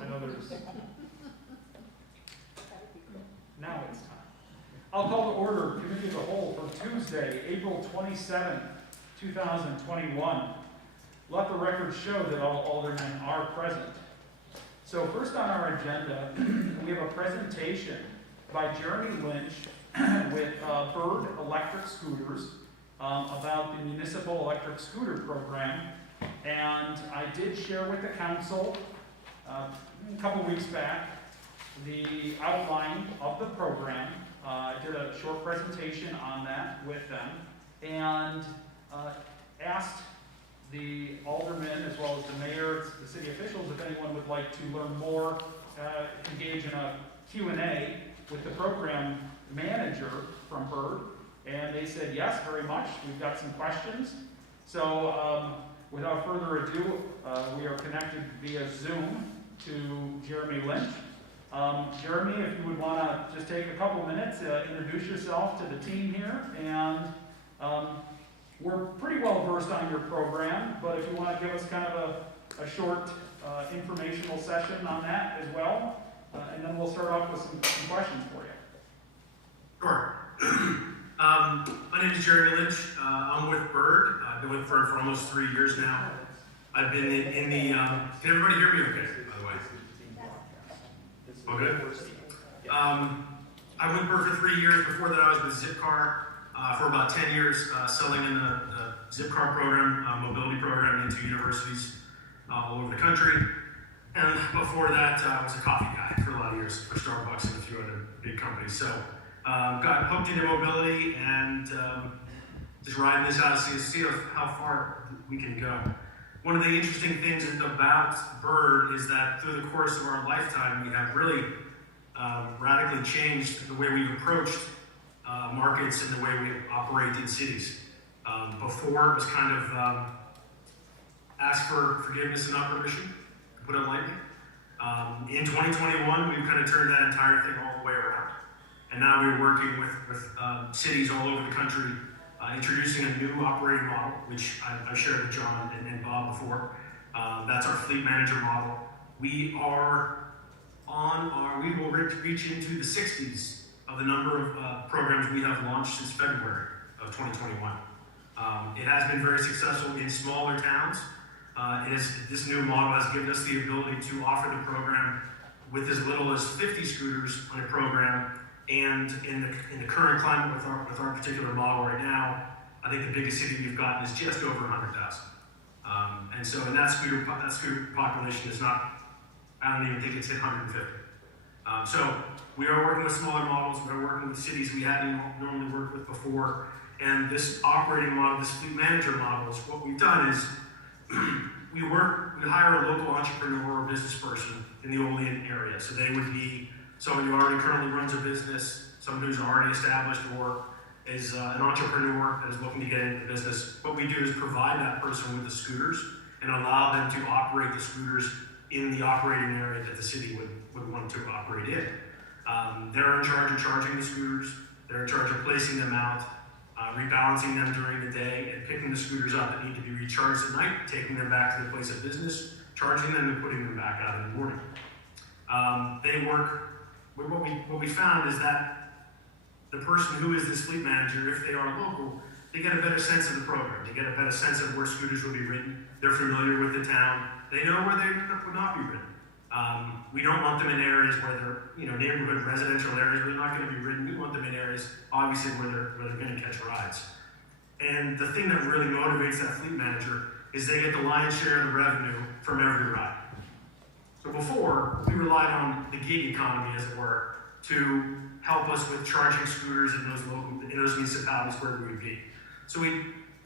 I know there's... Now it's time. I'll call to order Committee of the Whole for Tuesday, April 27th, 2021. Let the record show that all aldermen are present. So first on our agenda, we have a presentation by Jeremy Lynch with Bird Electric Scooters about the Municipal Electric Scooter Program. And I did share with the council a couple weeks back the outline of the program. I did a short presentation on that with them and asked the aldermen as well as the mayor, the city officials, if anyone would like to learn more, engage in a Q&A with the program manager from Bird. And they said yes, very much. We've got some questions. So without further ado, we are connected via Zoom to Jeremy Lynch. Jeremy, if you would want to just take a couple minutes, introduce yourself to the team here, and we're pretty well versed on your program, but if you want to give us kind of a short informational session on that as well, and then we'll start off with some questions for you. Sure. My name is Jeremy Lynch. I'm with Bird. I've been with Bird for almost 3 years now. I've been in the, can everybody hear me okay, by the way? Okay. I went Bird for 3 years. Before that, I was with Zipcar for about 10 years, selling in the Zipcar program, mobility program into universities all over the country. And before that, I was a coffee guy for a lot of years for Starbucks and a few other big companies. So got hooked into mobility and just riding this out to see how far we can go. One of the interesting things about Bird is that through the course of our lifetime, we have really radically changed the way we've approached markets and the way we operate in cities. Before, it was kind of ask for forgiveness and not permission, to put it lightly. In 2021, we've kind of turned that entire thing all the way around. And now we're working with cities all over the country, introducing a new operating model, which I shared with John and Bob before. That's our fleet manager model. We will reach into the 60s of the number of programs we have launched since February of 2021. It has been very successful in smaller towns. This new model has given us the ability to offer the program with as little as 50 scooters on a program. And in the current climate with our particular model right now, I think the biggest city we've gotten is just over 100,000. And so in that scooter population is not, I don't even think it's hit 150. So we are working with smaller models. We're working with cities we hadn't normally worked with before. And this operating model, this fleet manager model, is what we've done is we hire a local entrepreneur or business person in the Olean area. So they would be someone who already currently runs a business, someone who's already established or is an entrepreneur that is looking to get into the business. What we do is provide that person with the scooters and allow them to operate the scooters in the operating area that the city would want to operate in. They're in charge of charging the scooters. They're in charge of placing them out, rebalancing them during the day, and picking the scooters up that need to be recharged at night, taking them back to the place of business, charging them, and putting them back out in the morning. They work. What we found is that the person who is this fleet manager, if they are local, they get a better sense of the program. They get a better sense of where scooters will be ridden. They're familiar with the town. They know where they would not be ridden. We don't want them in areas where they're, neighborhood residential areas where they're not going to be ridden. We want them in areas, obviously, where they're going to catch rides. And the thing that really motivates that fleet manager is they get the lion's share of the revenue from every ride. So before, we relied on the gig economy, as it were, to help us with charging scooters in those municipalities where we would be. So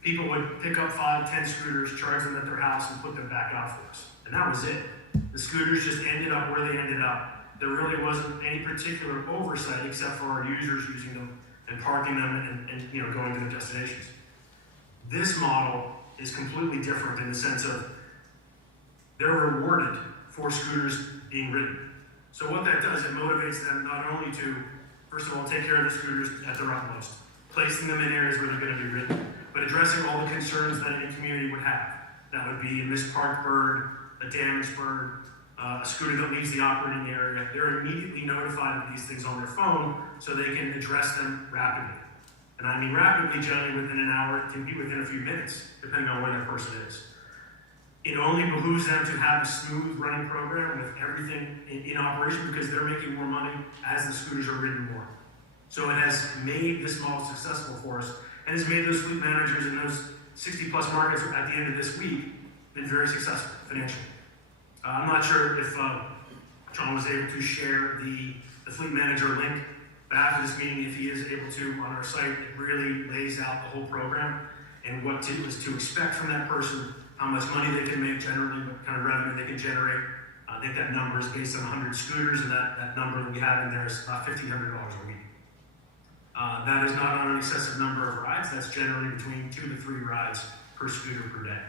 people would pick up 5, 10 scooters, charge them at their house, and put them back out for us. And that was it. The scooters just ended up where they ended up. There really wasn't any particular oversight except for our users using them and parking them and going to their destinations. This model is completely different in the sense of they're rewarded for scooters being ridden. So what that does, it motivates them not only to, first of all, take care of the scooters at their utmost, placing them in areas where they're going to be ridden, but addressing all the concerns that any community would have. That would be a misparked bird, a damaged bird, a scooter that leaves the operating area, they're immediately notified of these things on their phone so they can address them rapidly. And I mean rapidly, generally within an hour, it can be within a few minutes, depending on where that person is. It only behooves them to have a smooth running program with everything in operation because they're making more money as the scooters are ridden more. So it has made this model successful for us and has made those fleet managers in those 60 plus markets at the end of this week been very successful financially. I'm not sure if John was able to share the fleet manager link, but after this meeting, if he is able to, on our site, it really lays out the whole program and what is to expect from that person, how much money they can make generally, what kind of revenue they can generate. I think that number is based on 100 scooters, and that number that we have in there is about $1,500 a week. That is not on an excessive number of rides. That's generally between 2 to 3 rides per scooter per day.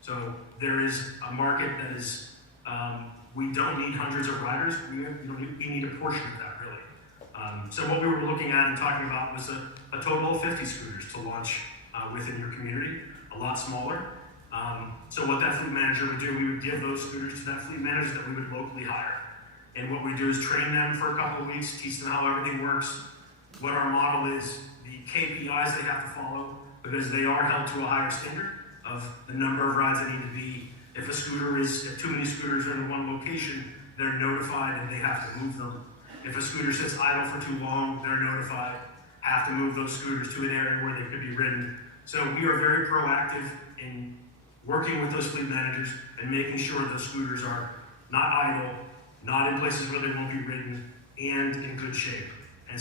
So there is a market that is, we don't need hundreds of riders. We need a portion of that, really. So what we were looking at and talking about was a total of 50 scooters to launch within your community, a lot smaller. So what that fleet manager would do, we would give those scooters to that fleet manager that we would locally hire. And what we do is train them for a couple of weeks, teach them how everything works, what our model is, the KPIs they have to follow, because they are held to a higher standard of the number of rides that need to be. If too many scooters are in one location, they're notified and they have to move them. If a scooter sits idle for too long, they're notified, have to move those scooters to an area where they could be ridden. So we are very proactive in working with those fleet managers and making sure those scooters are not idle, not in places where they won't be ridden, and in good shape, and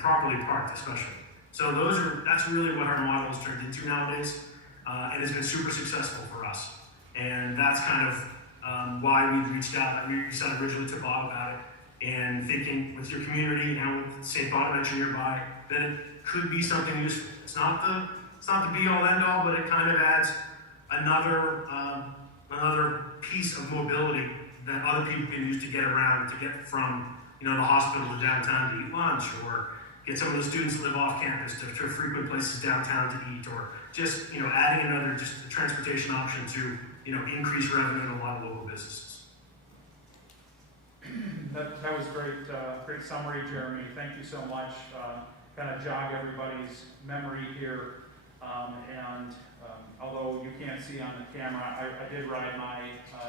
properly parked especially. So that's really what our model has turned into nowadays, and it's been super successful for us. And that's kind of why we reached out. We reached out originally to Bob about it, and thinking with your community and with St. Bonaventure nearby, that it could be something useful. It's not the be-all, end-all, but it kind of adds another piece of mobility that other people can use to get around, to get from the hospital to downtown to eat lunch, or get some of the students to live off campus to frequent places downtown to eat, or just adding another transportation option to increase revenue in a lot of local businesses. That was great, great summary, Jeremy. Thank you so much. Kind of jog everybody's memory here. Although you can't see on the camera, I did ride my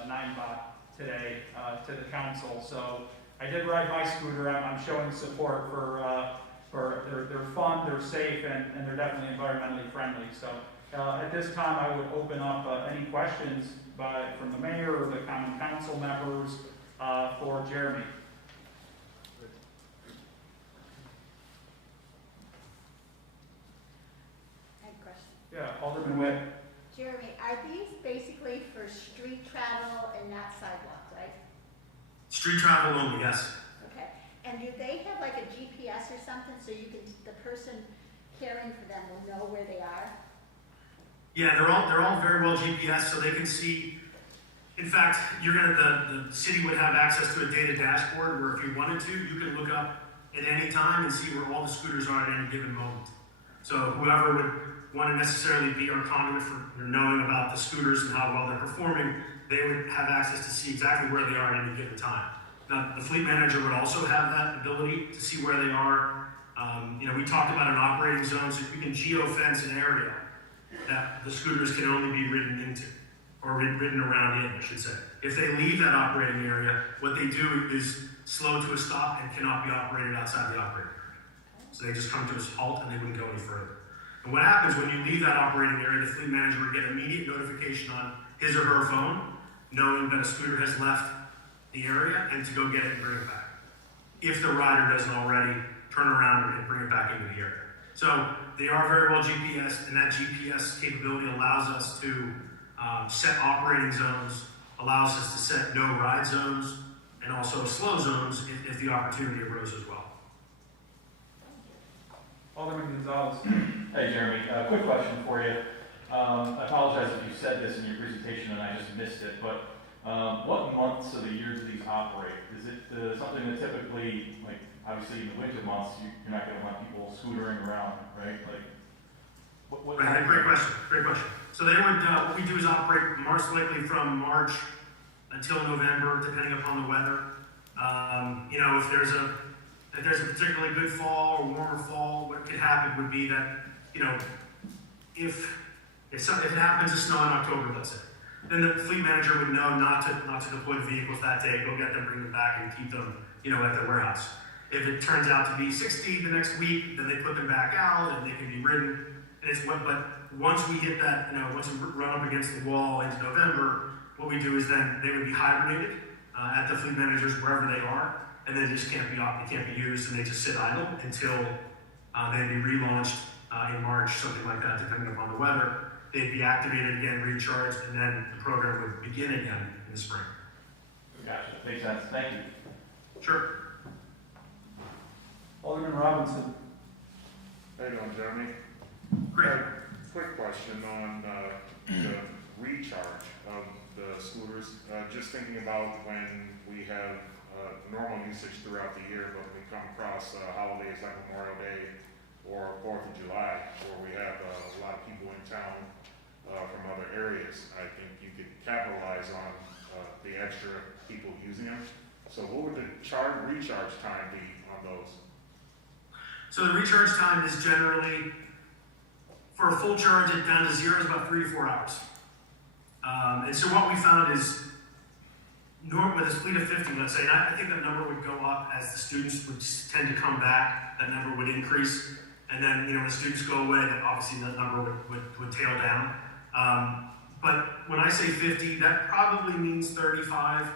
9-bot today to the council. So I did ride my scooter. I'm showing support for they're fun, they're safe, and they're definitely environmentally friendly. So at this time, I would open up any questions from the mayor or the common council members for Jeremy. I have a question. Yeah, Alderman Witt. Jeremy, are these basically for street travel and not sidewalk, right? Street travel only, yes. Okay. And do they have like a GPS or something so the person caring for them will know where they are? Yeah, they're all very well GPS, so they can see. In fact, the city would have access to a data dashboard where if you wanted to, you can look up at any time and see where all the scooters are at any given moment. So whoever would want to necessarily be our conduit for knowing about the scooters and how well they're performing, they would have access to see exactly where they are at any given time. Now, the fleet manager would also have that ability to see where they are. We talked about an operating zone, so you can geo-fence an area that the scooters can only be ridden into, or ridden around in, I should say. If they leave that operating area, what they do is slow to a stop and cannot be operated outside the operating area. So they just come to a halt and they wouldn't go any further. And what happens when you leave that operating area, the fleet manager would get immediate notification on his or her phone, knowing that a scooter has left the area and to go get it and bring it back. If the rider doesn't already turn around and bring it back into the area. So they are very well GPS, and that GPS capability allows us to set operating zones, allows us to set no ride zones, and also slow zones if the opportunity arose as well. Alderman Gonzalez. Hey, Jeremy. Quick question for you. I apologize if you said this in your presentation and I just missed it, but what months of the year do these operate? Is it something that typically, like, obviously in the winter months, you're not going to want people scootering around, right? Like, what Right, great question. So they would, what we do is operate most likely from March until November, depending upon the weather. You know, if there's a particularly good fall or warmer fall, what could happen would be that, you know, if it happens to snow in October, let's say, then the fleet manager would know not to deploy the vehicles that day, go get them, bring them back, and keep them, you know, at the warehouse. If it turns out to be 60 the next week, then they put them back out and they can be ridden. And but once we hit that, you know, once we run up against the wall into November, what we do is then they would be hibernated at the fleet managers wherever they are, and they just can't be used, and they just sit idle until they'd be relaunched in March, something like that, depending upon the weather. They'd be activated again, recharged, and then the program would begin again in the spring. Gotcha, makes sense, thank you. Sure. Alderman Robinson. How you doing, Jeremy? Great. Quick question on the recharge of the scooters. Just thinking about when we have normal usage throughout the year, but we come across holidays like Memorial Day or 4th of July, where we have a lot of people in town from other areas. I think you could capitalize on the extra people using them. So what would the recharge time be on those? So the recharge time is generally, for a full charge, it down to zero is about 3 to 4 hours. And so what we found is, with a fleet of 50, let's say, and I think that number would go up as the students would tend to come back, that number would increase. And then, you know, when the students go away, then obviously that number would tail down. But when I say 50, that probably means 35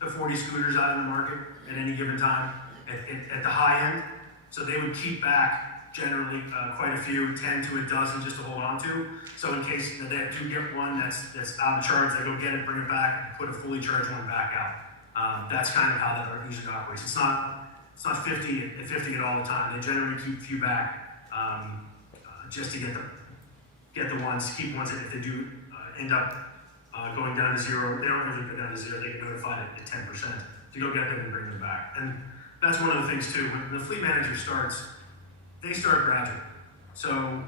to 40 scooters out in the market at any given time at the high end. So they would keep back generally quite a few, 10 to a dozen just to hold on to. So in case they do get one that's out of charge, they go get it, bring it back, and put a fully charged one back out. That's kind of how that usually operates. It's not 50 at all the time. They generally keep a few back just to get the ones, keep ones that if they do end up going down to zero, they don't really go down to zero, they get notified at 10% to go get them and bring them back. And that's one of the things too, when the fleet manager starts, they start gradually. So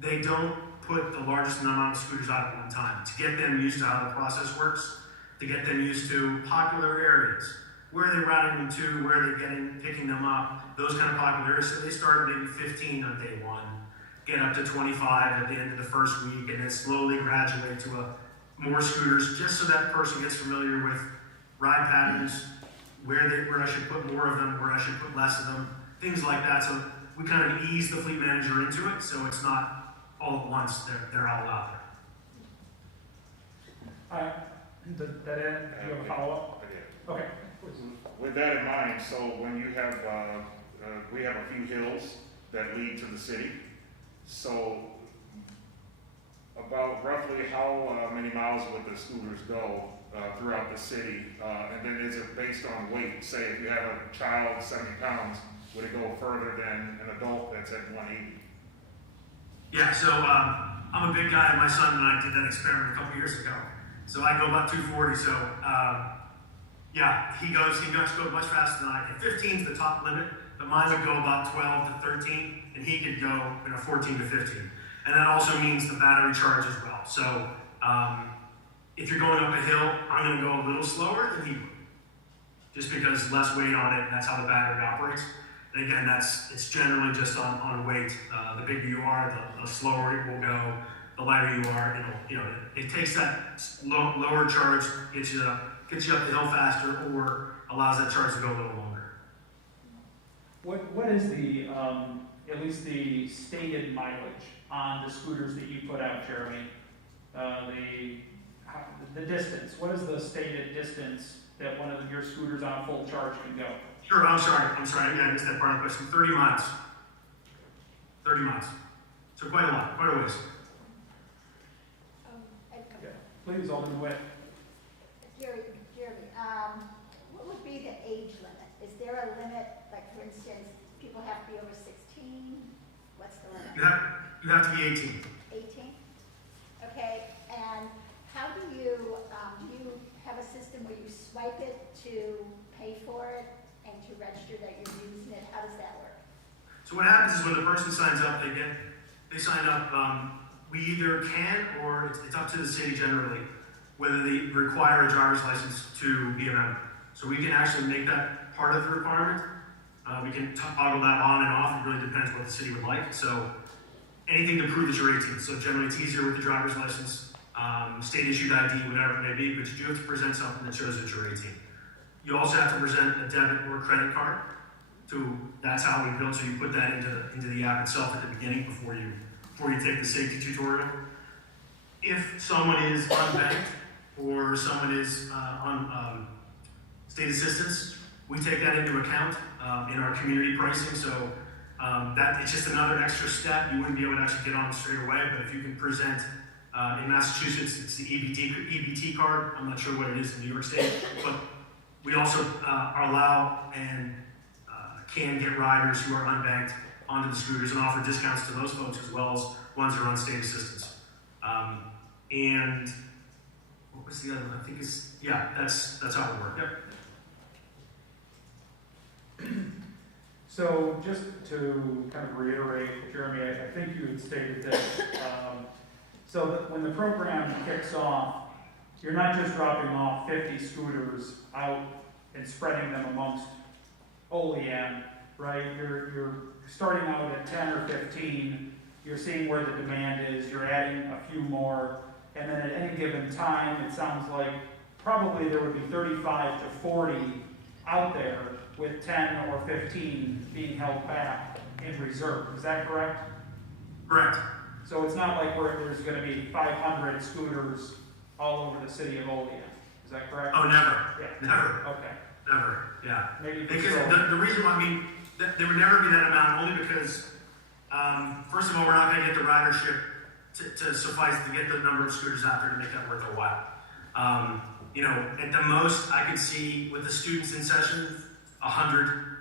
they don't put the largest amount of scooters out at one time. To get them used to how the process works, to get them used to popular areas, where are they routing them to, where are they picking them up, those kind of popular areas. So they start maybe 15 on day one, get up to 25 at the end of the first week, and then slowly graduate to more scooters, just so that person gets familiar with ride patterns, where I should put more of them, where I should put less of them, things like that. So we kind of ease the fleet manager into it, so it's not all at once, they're all out there. Did that end? Do you have a follow-up? I did. Okay. With that in mind, so when you have, we have a few hills that lead to the city. So about roughly how many miles would the scooters go throughout the city? And then is it based on weight? Say if you have a child 70 pounds, would it go further than an adult that's at 180? Yeah, so I'm a big guy, my son and I did that experiment a couple years ago. So I go about 240, so yeah, he goes to go much faster than I can. 15 is the top limit, but mine would go about 12 to 13, and he could go 14 to 15. And that also means the battery charge as well. So if you're going up a hill, I'm going to go a little slower than he would, just because less weight on it, and that's how the battery operates. And again, it's generally just on weight. The bigger you are, the slower it will go. The lighter you are, it takes that lower charge, gets you up the hill faster, or allows that charge to go a little longer. What is the at least the stated mileage on the scooters that you put out, Jeremy? The distance. What is the stated distance that one of your scooters on full charge can go? Sure. I'm sorry. Yeah, I missed that part of the question. 30 miles. 30 miles. So quite a lot. Quite a ways. Please, Alderman Witt. Jeremy, what would be the age limit? Is there a limit, like for instance, people have to be over 16? What's the limit? You have to be 18. 18? Okay, and how do you have a system where you swipe it to pay for it and to register that you're using it? How does that work? So what happens is when the person signs up, they sign up, we either can, or it's up to the city generally, whether they require a driver's license to be a member. So we can actually make that part of the requirement. We can toggle that on and off. It really depends what the city would like. So anything to prove that you're 18. So generally it's easier with the driver's license, state issued ID, whatever it may be, but you do have to present something that shows that you're 18. You also have to present a debit or credit card. That's how we built, so you put that into the app itself at the beginning before you take the safety tutorial. If someone is unbanked or someone is on state assistance, we take that into account in our community pricing. So that it's just another extra step. You wouldn't be able to actually get on straight away, but if you can present in Massachusetts, it's the EBT card. I'm not sure what it is in New York State, but we also allow and can get riders who are unbanked onto the scooters and offer discounts to those folks as well as ones who are on state assistance. And what was the other one? I think that's how it works. Yep. So just to kind of reiterate, Jeremy, I think you had stated this. So that when the program kicks off, you're not just dropping off 50 scooters out and spreading them amongst Olean, right? You're starting out at 10 or 15, you're seeing where the demand is, you're adding a few more, and then at any given time, it sounds like probably there would be 35 to 40 out there with 10 or 15 being held back in reserve. Is that correct? Correct. So it's not like there's going to be 500 scooters all over the city of Olean. Is that correct? Oh, never. Yeah. Never. Okay. Never. Yeah. Maybe Because control. the reason why, there would never be that amount only because, first of all, we're not going to get the ridership to suffice to get the number of scooters out there to make that worth our while. At the most, I could see with the students in session, 100,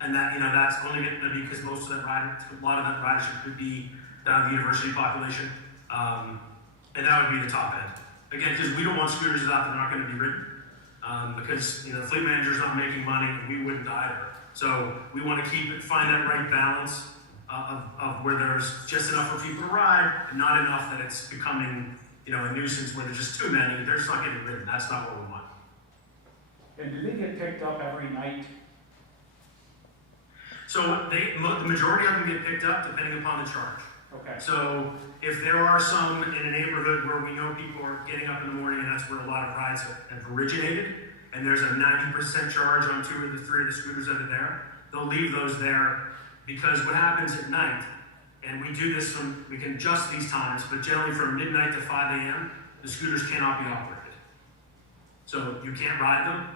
and that's only going to be because most of that a lot of that ridership could be down to the university population, and that would be the top end. Again, because we don't want scooters out that are not going to be ridden, because the fleet manager's not making money, and we wouldn't either. So we want to find that right balance of where there's just enough for people to ride, and not enough that it's becoming a nuisance where there's just too many. They're just not getting ridden. That's not what we want. And do they get picked up every night? So the majority of them get picked up depending upon the charge. Okay. So if there are some in a neighborhood where we know people are getting up in the morning and that's where a lot of rides have originated, and there's a 90% charge on 2 or 3 of the scooters that are there, they'll leave those there because what happens at night, and we do this we can adjust these times, but generally from midnight to 5 a.m., the scooters cannot be operated. So you can't ride them,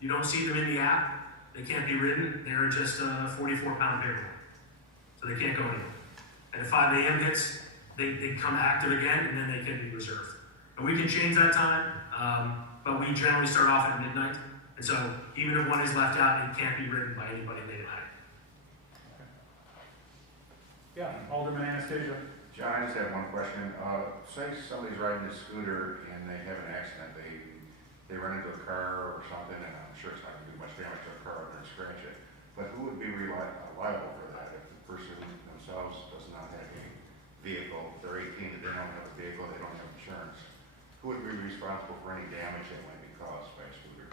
you don't see them in the app, they can't be ridden, they're just a 44-pound paperweight. So they can't go anywhere. And at 5 a.m. hits, they come active again, and then they can be reserved. And we can change that time, but we generally start off at midnight. And so even if one is left out, it can't be ridden by anybody late at night. Yeah, Alderman Anastasia. John, I just have one question. Say somebody's riding a scooter and they have an accident, they run into a car or something, and I'm sure it's not going to do much damage to a car or scratch it. But who would be liable for that if the person themselves does not have a vehicle? They're 18, they don't have a vehicle, they don't have insurance. Who would be responsible for any damage that might be caused by a scooter?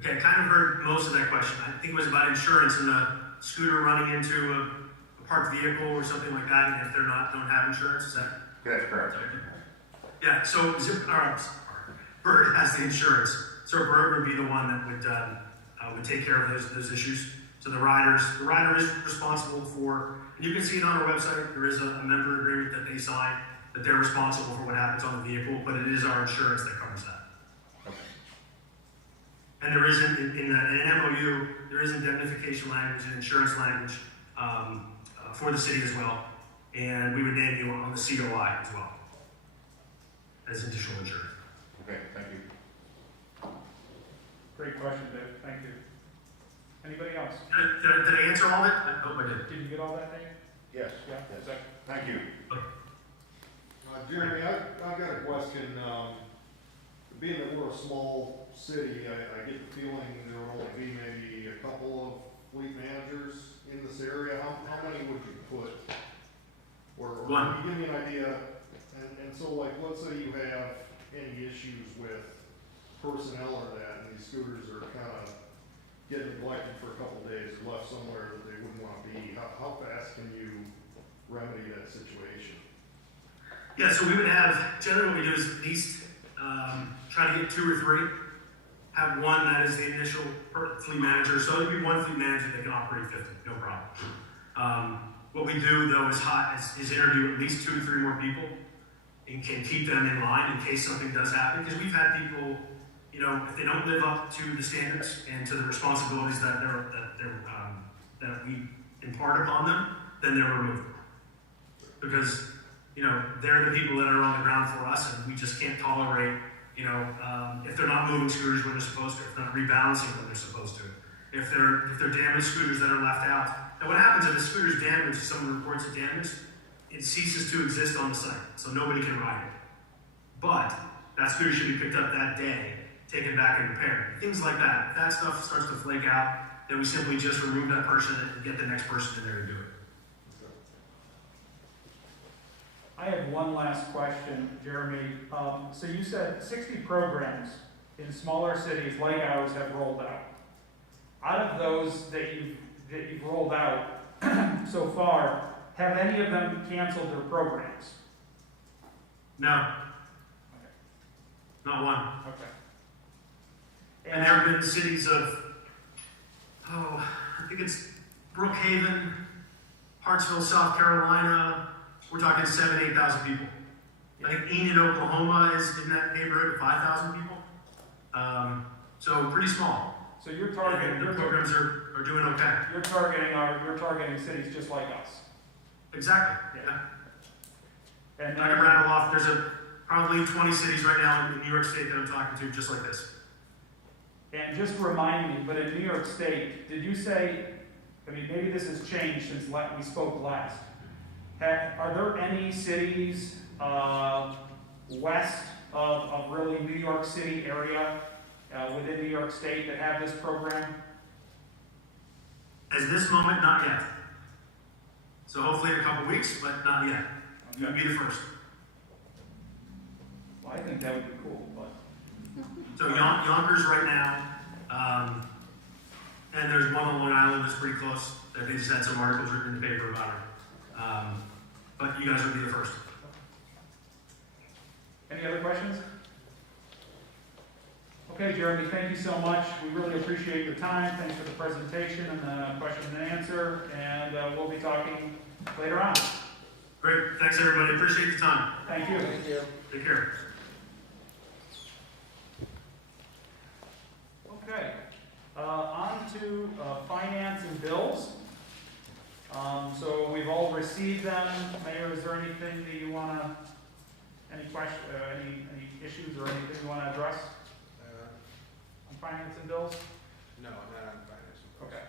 Okay, I kind of heard most of that question. I think it was about insurance and a scooter running into a parked vehicle or something like that, and if they're don't have insurance, is that? That's correct. Yeah, so Bird has the insurance. So Bird would be the one that would take care of those issues. So the rider is responsible for, and you can see it on our website, there is a member agreement that they sign, that they're responsible for what happens on the vehicle, but it is our insurance that covers that. Okay. And there is, in an MOU, there is indemnification language and insurance language for the city as well. And we would name you on the COI as well, as additional insurance. Okay, thank you. Great question, Dave. Thank you. Anybody else? Did I answer all of it? I hope I did. Did you get all that, Dave? Yes. Yeah. Yes. Thank you. Jeremy, I've got a question. Being that we're a small city, I get the feeling there will only be maybe a couple of fleet managers in this area. How many would you put? Or One. can you give me an idea? And so like, let's say you have any issues with personnel or that, and these scooters are kind of getting neglected for a couple days, left somewhere that they wouldn't want to be, how fast can you remedy that situation? Yeah, so we would have, generally what we do is at least try to get 2 or 3. Have one that is the initial fleet manager, so there'd be one fleet manager that can operate 50, no problem. What we do though is interview at least 2 to 3 more people and can keep them in line in case something does happen. Because we've had people, you know, if they don't live up to the standards and to the responsibilities that we impart upon them, then they're removed. Because, you know, they're the people that are on the ground for us, and we just can't tolerate, you know, if they're not moving scooters when they're supposed to, if they're not rebalancing when they're supposed to, if they're damaged scooters that are left out. And what happens if a scooter is damaged, if someone reports it damaged, it ceases to exist on the site, so nobody can ride it. But that scooter should be picked up that day, taken back and repaired. Things like that. If that stuff starts to flake out, then we simply just remove that person and get the next person in there to do it. I have one last question, Jeremy. So you said 60 programs in smaller cities like ours have rolled out. Out of those that you've rolled out so far, have any of them canceled their programs? No. Not one. Okay. And there have been cities of, I think it's Brookhaven, Hartsville, South Carolina. We're talking 7,000 to 8,000 people. I think Enid, Oklahoma is in that neighborhood of 5,000 people. So pretty small. So you're targeting, And the programs are doing okay. you're targeting cities just like us. Exactly. Yeah. And I can rattle off. There's probably 20 cities right now in New York State that I'm talking to just like this. And just remind me, but in New York State, did you say, I mean, maybe this has changed since we spoke last. Are there any cities west of really New York City area within New York State that have this program? At this moment, not yet. So hopefully in a couple weeks, but not yet. You'll be the first. Well, I think that would be cool, but. So Yonkers right now, and there's one on Long Island that's pretty close. That they just had some articles written in the paper about it. But you guys will be the first. Any other questions? Okay, Jeremy, thank you so much. We really appreciate your time. Thanks for the presentation and the question and answer. And we'll be talking later on. Great. Thanks, everybody. Appreciate the time. Thank you. Thank you. Take care. Okay. On to finance and bills. So we've all received them. Mayor, is there anything that you want to, any question, any issues or anything you want to address on finance and bills? No, not on finance. Okay.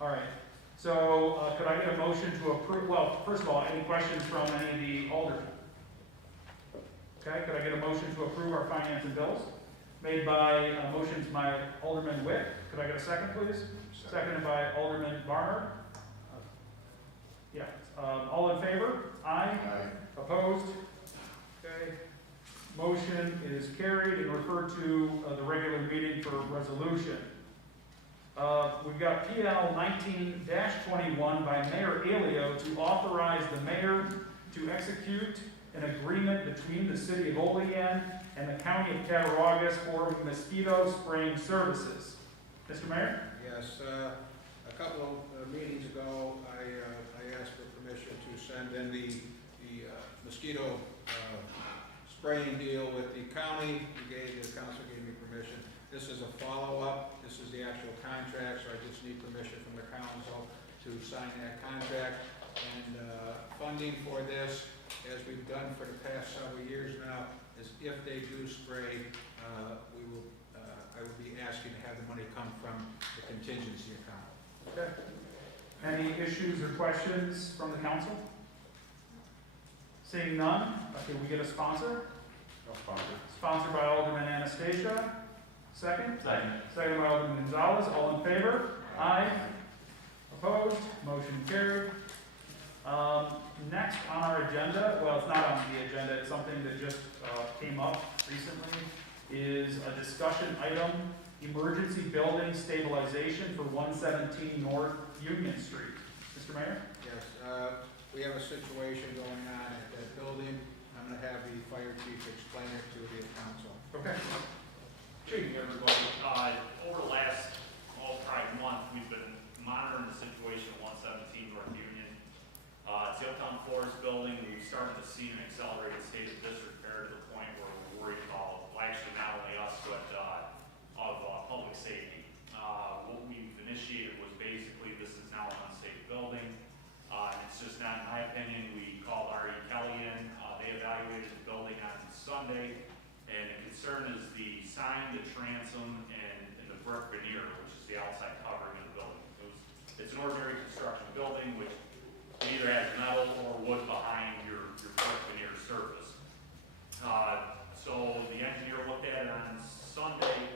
All right. So could I get a motion to approve? Well, first of all, any questions from any of the aldermen? Okay. Could I get a motion to approve our finance and bills? Made by motions by Alderman Witt. Could I get a second, please? Seconded by Alderman Barner. Yeah. All in favor? Aye. Aye. Opposed? Okay. Motion is carried and referred to the regular meeting for resolution. We've got PL 19-21 by Mayor Alio to authorize the mayor to execute an agreement between the city of Olean and the county of Cattaraugus for mosquito spraying services. Mr. Mayor? Yes, a couple of meetings ago, I asked for permission to send in the mosquito spraying deal with the county. The council gave me permission. This is a follow-up. This is the actual contract, so I just need permission from the council to sign that contract. And funding for this, as we've done for the past several years now, is if they do spray, I will be asking to have the money come from the contingency account. Okay. Any issues or questions from the council? Seeing none, okay, we get a sponsor. No sponsor. Sponsored by Alderman Anastasia. Second? Second. Second by Alderman Gonzalez. All in favor? Aye. Opposed? Motion carried. Next on our agenda, well, it's not on the agenda, it's something that just came up recently, is a discussion item, emergency building stabilization for 117 North Union Street. Mr. Mayor? Yes, we have a situation going on at that building. I'm gonna have the fire chief explain it to the council. Okay. Good evening, everybody. Over the last, probably month, we've been monitoring the situation at 117 North Union. It's the Uptown Forest building. We've started to see an accelerated state of disrepair to the point where we're worried about, well, actually not only us, but of public safety. What we've initiated was basically this is now an unsafe building. It's just not, in my opinion. We called R.E. Kelly in. They evaluated the building on Sunday. And the concern is the sign, the transom, and the brick veneer, which is the outside covering of the building. It's an ordinary construction building, which either has metal or wood behind your brick veneer surface. So the engineer looked at it on Sunday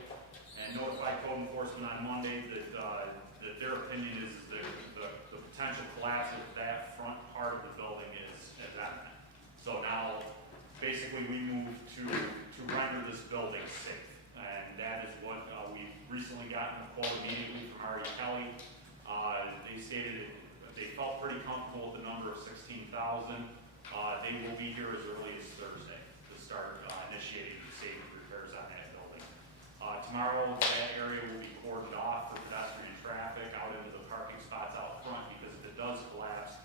and notified code enforcement on Monday that their opinion is that the potential collapse of that front part of the building is imminent. So now, basically, we moved to render this building safe, and that is what we've recently gotten a quote immediately from R.E. Kelly. They stated they felt pretty comfortable with the number of 16,000. They will be here as early as Thursday to start initiating the safety repairs on that building. Tomorrow, that area will be cordoned off for pedestrian traffic out into the parking spots out front, because if it does collapse,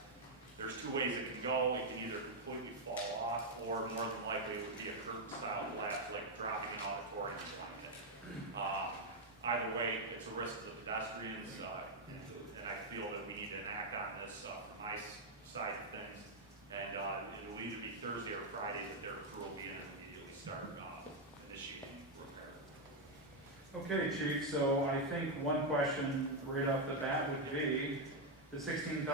there's two ways it can go. It can either completely fall off, or more than likely it would be a curtain-style collapse, like dropping an auditorium behind it. Either way, it's a risk to the pedestrians, and I feel that we need to enact on this from my side of things. And it will either be Thursday or Friday that their crew will be in and immediately start initiating repair. Okay, Chief, so I think one question right off the bat would be, the $16,000,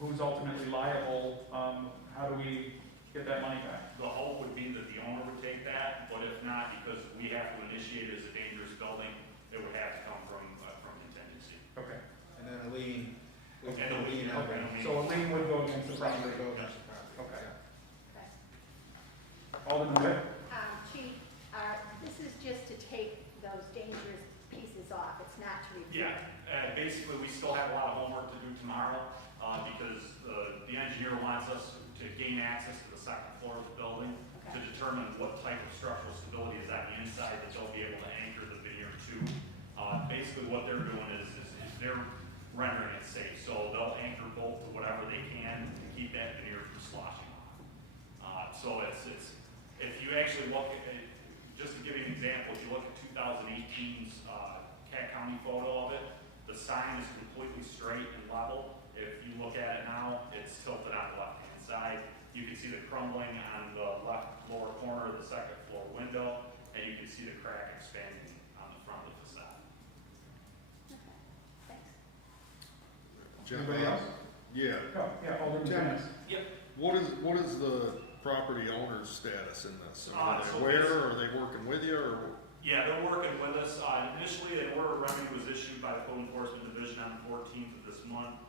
who's ultimately liable? How do we get that money back? The hope would be that the owner would take that, but if not, because we have to initiate it as a dangerous building, it would have to come from contingency. Okay. And then a lien. And a lien, Okay. okay. So a lien would go against the property. Go against the property. Okay. Okay. Alderman Witt? Chief, this is just to take those dangerous pieces off, it's not to repair. Yeah, basically, we still have a lot of homework to do tomorrow, because the engineer wants us to gain access to the second floor of the building to determine what type of structural stability is on the inside that they'll be able to anchor the veneer to. Basically, what they're doing is they're rendering it safe, so they'll anchor bolt to whatever they can to keep that veneer from sloshing off. So it's if you actually look at, just to give you an example, if you look at 2018's Cat County photo of it, the sign is completely straight and level. If you look at it now, it's tilted on the left-hand side. You can see the crumbling on the left lower corner of the second floor window, and you can see the crack expanding on the front of the facade. Okay, thanks. Anybody else? Yeah. Oh, yeah, Alderman Dennis. Dennis. What is the property owner's status in this? Are they So aware, are they working with you, or? Yeah, they're working with us. Initially, an order of remedy was issued by the Code Enforcement Division on the 14th of this month.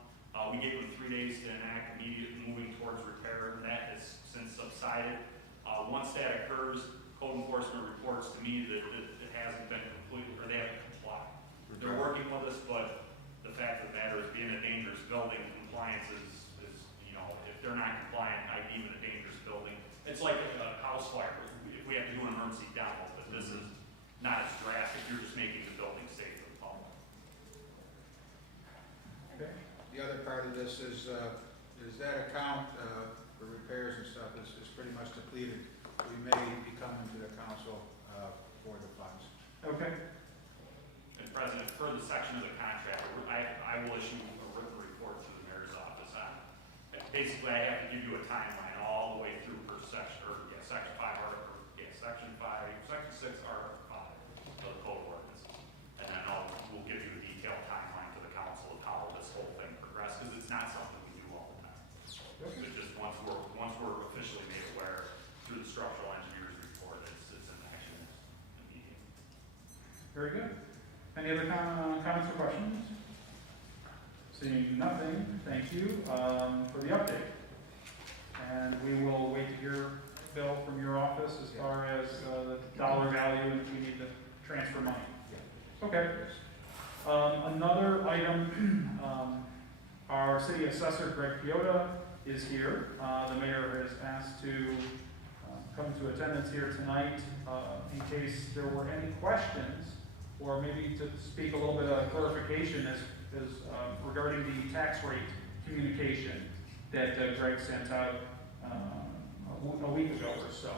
We gave them 3 days to enact immediate moving towards repair, and that has since subsided. Once that occurs, Code Enforcement reports to me that it hasn't been completely, or they haven't complied. They're working with us, but the fact of the matter is, being a dangerous building, compliance is if they're not compliant, I deem it a dangerous building. It's like a house fire. If we have to do an emergency demo, but this is not as drastic. You're just making the building safe for the public. Okay. The other part of this is that account for repairs and stuff is pretty much depleted. We may be coming to the council for the funds. Okay. And President, per the section of the contract, I will issue a written report to the mayor's office on. Basically, I have to give you a timeline all the way through per section, section 5, section 6, article 5 of the code ordinance. And then we'll give you a detailed timeline to the council of how this whole thing progresses, because it's not something we do all the time. It's just once we're officially made aware through the structural engineer's report, it's in action immediately. Very good. Any other comments or questions? Seeing nothing, thank you for the update. And we will wait to hear, Bill, from your office as far as the dollar value and if we need to transfer money. Okay. Another item, our city assessor, Greg Piota, is here. The mayor has asked to come to attendance here tonight in case there were any questions, or maybe to speak a little bit of clarification as regarding the tax rate communication that Greg sent out a week ago or so.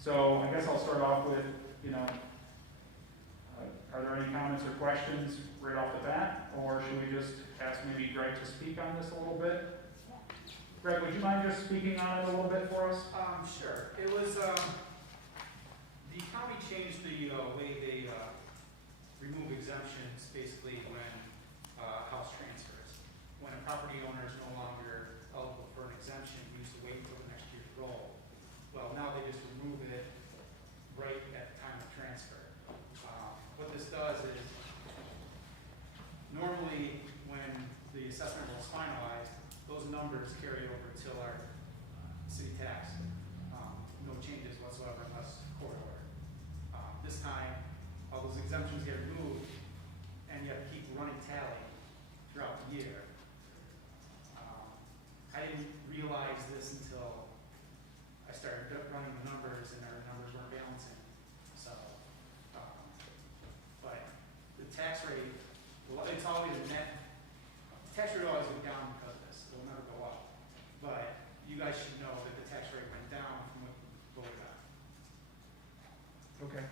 So I guess I'll start off with, are there any comments or questions right off the bat, or should we just ask maybe Greg to speak on this a little bit? Greg, would you mind just speaking on it a little bit for us? Sure. It was, the county changed the way they remove exemptions basically when house transfers. When a property owner is no longer eligible for an exemption, we used to wait for the next year to roll. Well, now they just remove it right at the time of transfer. What this does is, normally when the assessment was finalized, those numbers carry over till our city tax. No changes whatsoever unless court order. This time, all those exemptions get removed, and you have to keep running tally throughout the year. I didn't realize this until I started running the numbers, and our numbers weren't balancing. So, but the tax rate, it's always a net. The tax rate will always go down because of this. It will never go up. But you guys should know that the tax rate went down from what you voted on. Okay.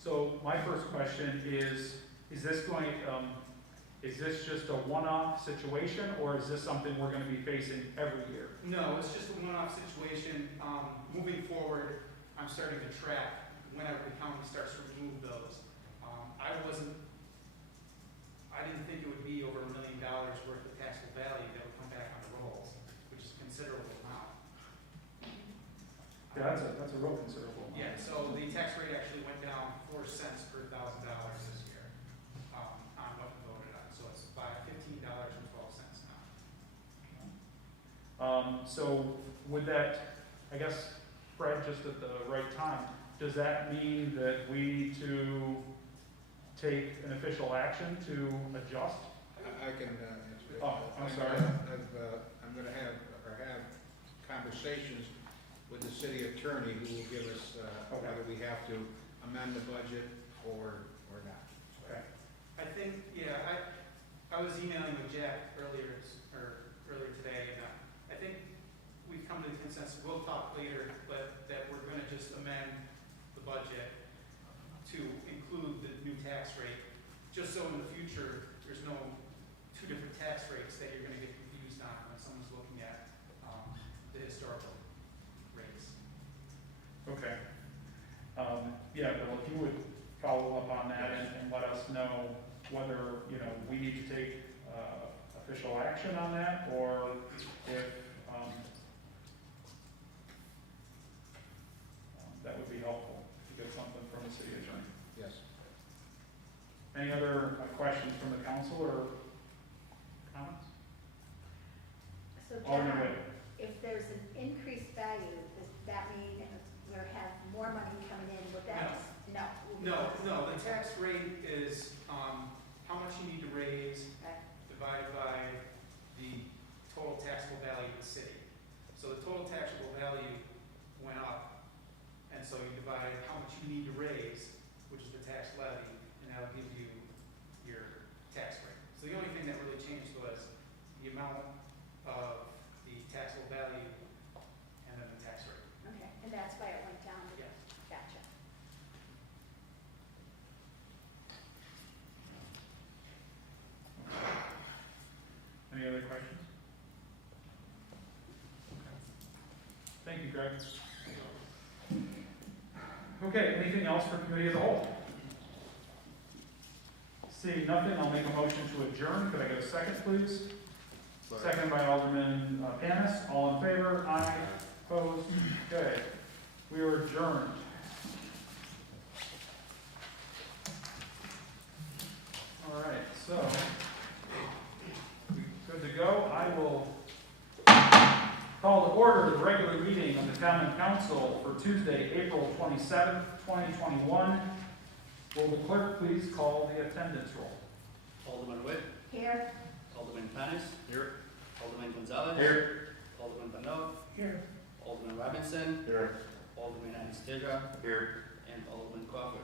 So my first question is this going, is this just a one-off situation, or is this something we're going to be facing every year? No, it's just a one-off situation. Moving forward, I'm starting to track whenever the county starts to remove those. I didn't think it would be over $1 million worth of taxable value that would come back on the rolls, which is a considerable amount. Yeah, that's a real considerable amount. Yeah, so the tax rate actually went down 4 cents per $1,000 this year on what we voted on. So it's by $15.12 now. So would that, I guess, Fred, just at the right time, does that mean that we need to take an official action to adjust? I can answer it. Oh, I'm sorry. I'm going to have conversations with the city attorney who will give us whether we have to amend the budget or not. Okay. I think, yeah, I was emailing with Jack earlier today, and I think we've come to the consensus, we'll talk later, but that we're going to just amend the budget to include the new tax rate, just so in the future, there's no two different tax rates that you're going to get confused on when someone's looking at the historical rates. Okay. Yeah, Bill, if you would follow up on that and let us know whether, we need to take official action on that, or if that would be helpful to get something from the city attorney. Yes. Any other questions from the council or comments? So Alderman John, Witt. if there's an increased value, does that mean we'll have more money coming in with that? No, the tax rate is how much you need to raise Okay. divided by the total taxable value of the city. So the total taxable value went up, and so you divide how much you need to raise, which is the tax levy, and that'll give you your tax rate. So the only thing that really changed was the amount of the taxable value and then the tax rate. Okay, and that's why it went down? Yes. Gotcha. Any other questions? Thank you, Greg. Okay, anything else for committee as a whole? Seeing nothing, I'll make a motion to adjourn. Could I get a second, please? Second by Alderman Panis. All in favor? Aye. Opposed? Okay. We are adjourned. All right. Common Council for Tuesday, April 27th, 2021. Will the clerk please call the attendance roll? Alderman Witt, Here. Alderman Panis, Here. Alderman Gonzalez. Here. Alderman Bernal, Here. Alderman Robinson, Here. Alderman Anastasia, Here. and Alderman Crawford.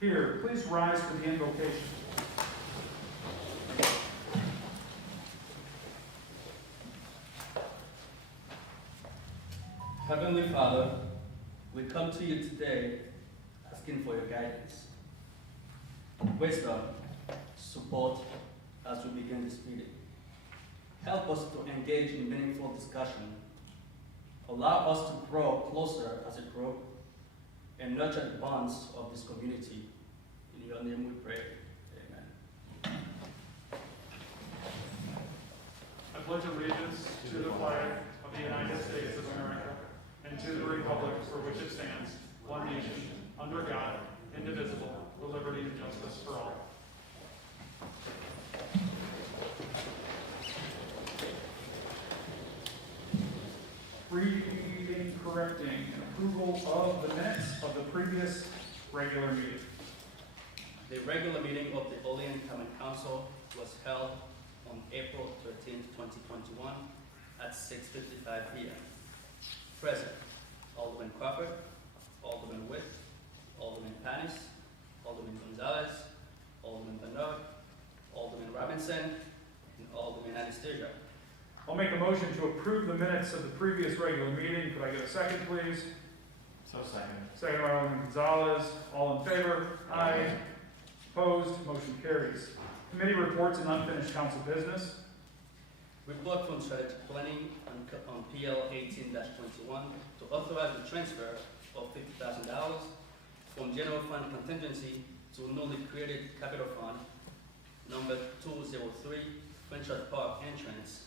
Here, please rise for the invocation. Heavenly Father, we come to you today asking for your guidance, wisdom, support as we begin this meeting. Help us to engage in meaningful discussion. Allow us to grow closer as a group and nurture the bonds of this community. In your name we pray. Amen. I pledge allegiance to the flag of the United States of America and to the republic for which it stands, one nation, under God, indivisible, with liberty and justice for all. Reading, correcting, and approval of the minutes of the previous regular meeting. The regular meeting of the Olean Common Council was held on April 13, 2021 at 6:55 p.m. Present, Alderman Crawford, Alderman Witt, Alderman Panis, Alderman Gonzalez, Alderman Bernard, Alderman Robinson, and Alderman Anastasia. I'll make a motion to approve the minutes of the previous regular meeting. Could I get a second, please? So second. Second by Alderman Gonzalez. All in favor? Aye. Opposed? Motion carries. Committee reports and unfinished council business. Report from strategic planning on PL 18-21 to authorize the transfer of $50,000 from general fund contingency to newly created capital fund number 203, Frenchard Park entrance.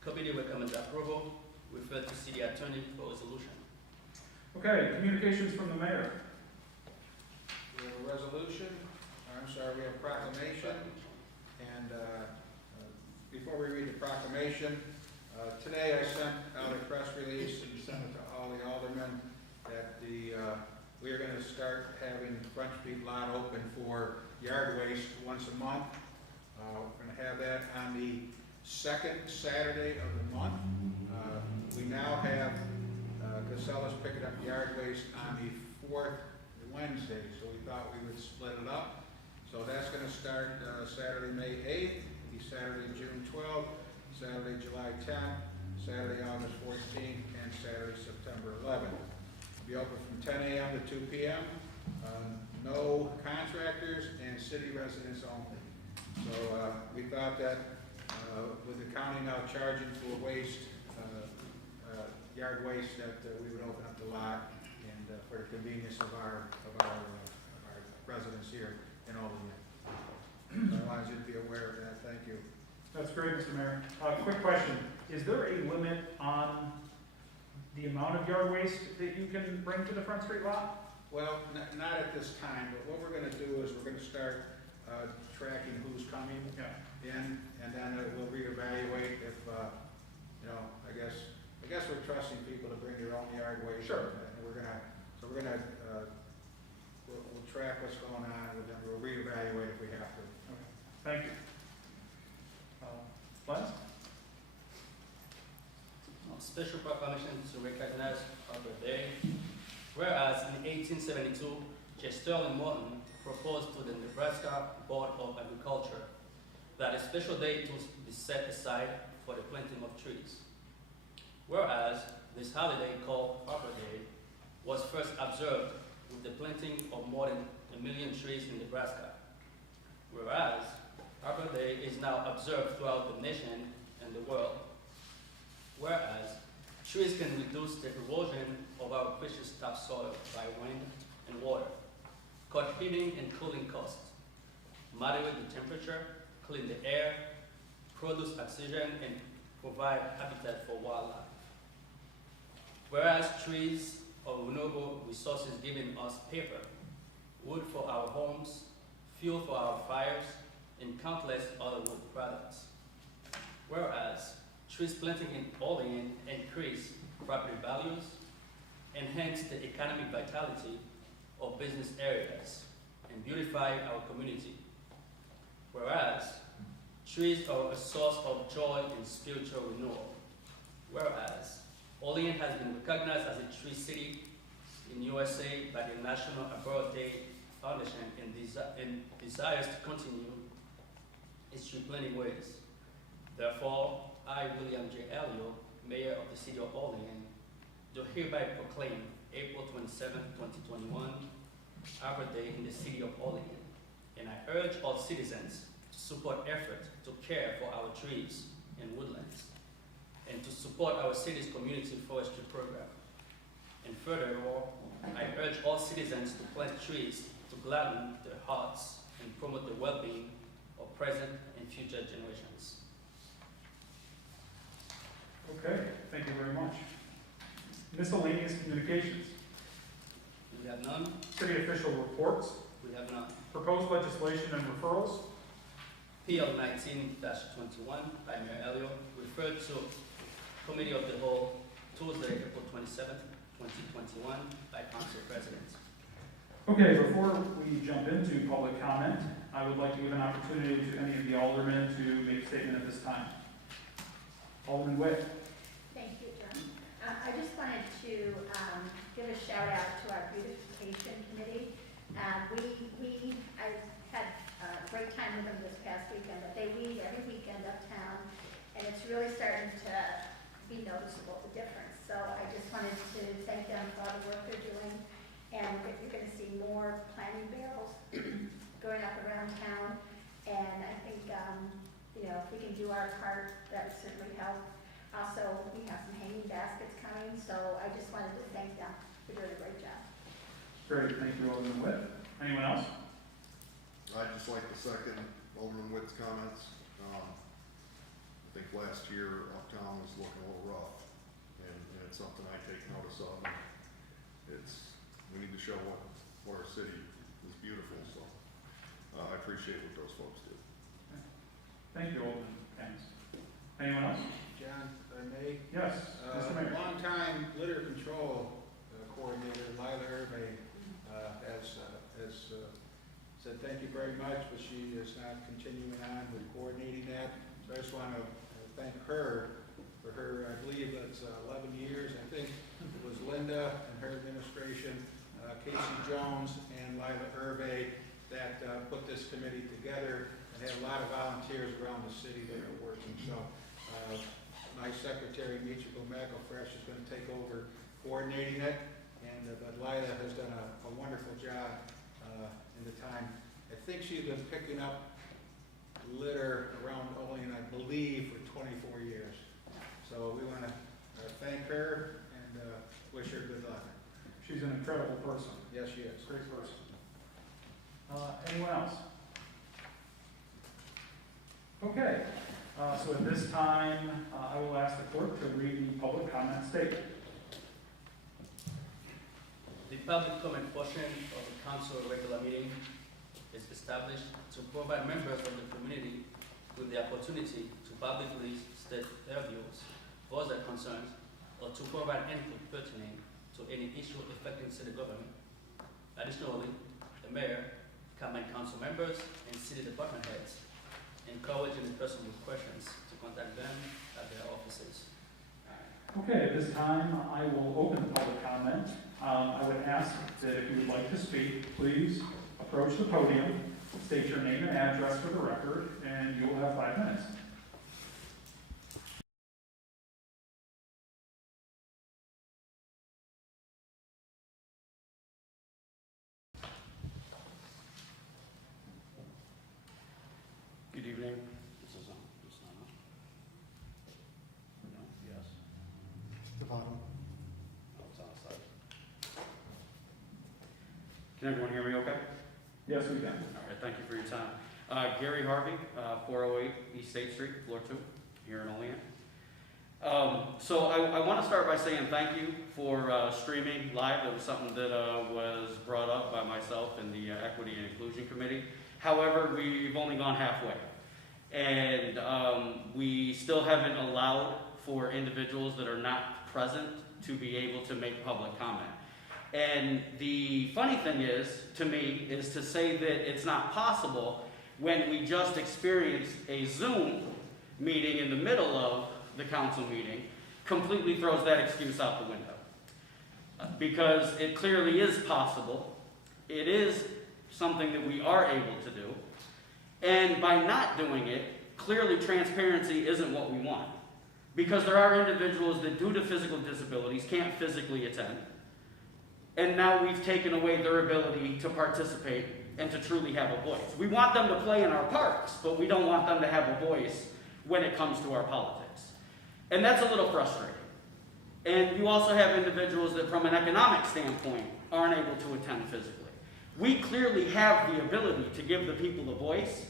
Committee recommends approval. Refer to city attorney for resolution. Okay, communications from the mayor. We have a resolution, we have proclamation, and before we read the proclamation, today I sent out a press release and sent it to all the aldermen that we are going to start having Front Street lot open for yard waste once a month. We're going to have that on the second Saturday of the month. We now have Casella's picking up yard waste on the fourth Wednesday, so we thought we would split it up. So that's going to start Saturday, May 8th, be Saturday, June 12th, Saturday, July 10th, Saturday, August 14th, and Saturday, September 11th. Be open from 10 a.m. to 2 p.m. No contractors and city residents only. So we thought that with the county now charging for waste, yard waste, that we would open up the lot and for the convenience of our residents here in Olean. I wanted you to be aware of that. Thank you. That's great, Mr. Mayor. Quick question. Is there a limit on the amount of yard waste that you can bring to the Front Street lot? Well, not at this time, but what we're going to do is we're going to start tracking who's coming in, and then we'll reevaluate if, I guess we're trusting people to bring their own yard waste. Sure. And we'll track what's going on, and then we'll reevaluate if we have to. Okay. Thank you. Lance? Special proclamation to recognize Arbor Day. Whereas in 1872, Sterling Morton proposed to the Nebraska Board of Agriculture that a special day to be set aside for the planting of trees. Whereas this holiday called Arbor Day was first observed with the planting of more than 1 million trees in Nebraska. Whereas Arbor Day is now observed throughout the nation and the world. Whereas trees can reduce the erosion of our precious topsoil by wind and water, cut heating and cooling costs, moderate the temperature, clean the air, produce oxygen, and provide habitat for wildlife. Whereas trees are renewable resources giving us paper, wood for our homes, fuel for our fires, and countless other wood products. Whereas trees planting in Olean increase property values, enhance the economic vitality of business areas, and beautify our community. Whereas, trees are a source of joy and spiritual renewal. Whereas, Olean has been recognized as a tree city in USA by the National Arbor Day Foundation and desires to continue its tree planting ways. Therefore, I, William J. Elliott, Mayor of the City of Olean, do hereby proclaim April 27, 2021, Arbor Day in the City of Olean, and I urge all citizens to support efforts to care for our trees and woodlands, and to support our city's community forestry program. And furthermore, I urge all citizens to plant trees to gladden their hearts and promote the well-being of present and future generations. Okay, thank you very much. Miscellaneous communications. We have none. City official reports. We have none. Proposed legislation and referrals. PL 19-21 by Mayor Elliott, referred to Committee of the Whole Tuesday, April 27, 2021 by Council President. Okay, before we jump into public comment, I would like to give an opportunity to any of the aldermen to make a statement at this time. Alderman Witt. Thank you, John. I just wanted to give a shout out to our beautification committee. I had a great time with them this past weekend, but they weed every weekend uptown, and it's really starting to be noticeable, the difference. So I just wanted to thank them for all the work they're doing, and you're going to see more planting barrels going up around town, and I think, if we can do our part, that would certainly help. Also, we have some hanging baskets coming, so I just wanted to thank them for doing a great job. Great, thank you, Alderman Witt. Anyone else? I'd just like to second Alderman Witt's comments. I think last year uptown was looking a little rough, and it's something I take notice of. We need to show what our city is beautiful, so I appreciate what those folks do. Thank you, Alderman Kennis. Anyone else? John, if I may? Yes, Mr. Mayor. Longtime litter control coordinator, Lila Hervey, has said thank you very much, but she is not continuing on with coordinating that. So I just want to thank her for her, I believe it's 11 years. I think it was Linda and her administration, Casey Jones and Lila Hervey that put this committee together, and had a lot of volunteers around the city that are working. So my secretary, Michiko McElfresh, is going to take over coordinating it, but Lila has done a wonderful job in the time. I think she's been picking up litter around Olean, I believe, for 24 years. So we want to thank her and wish her good luck. She's an incredible person. Yes, she is. Great person. Anyone else? Okay, so at this time, I will ask the clerk to read the public comment statement. The public comment portion of the council regular meeting is established to provide members of the community with the opportunity to publicly state their views, voice their concerns, or to provide input pertaining to any issue affecting city government. Additionally, the mayor, common council members, and city department heads encourage any person with questions to contact them at their offices. Okay, at this time, I will open public comment. I would ask that if you would like to speak, please approach the podium, state your name and address for the record, and you will have 5 minutes. Good evening. This is on. No, yes. The bottom. Oh, it's on the side. Can everyone hear me okay? Yes, we can. All right, thank you for your time. Gary Harvey, 408 East State Street, floor 2, here in Olean. So I want to start by saying thank you for streaming live. That was something that was brought up by myself and the Equity and Inclusion Committee. However, we've only gone halfway. And we still haven't allowed for individuals that are not present to be able to make public comment. And the funny thing is, to me, is to say that it's not possible when we just experienced a Zoom meeting in the middle of the council meeting completely throws that excuse out the window. Because it clearly is possible. It is something that we are able to do. And by not doing it, clearly transparency isn't what we want. Because there are individuals that, due to physical disabilities, can't physically attend. And now we've taken away their ability to participate and to truly have a voice. We want them to play in our parks, but we don't want them to have a voice when it comes to our politics. And that's a little frustrating. And you also have individuals that, from an economic standpoint, aren't able to attend physically. We clearly have the ability to give the people a voice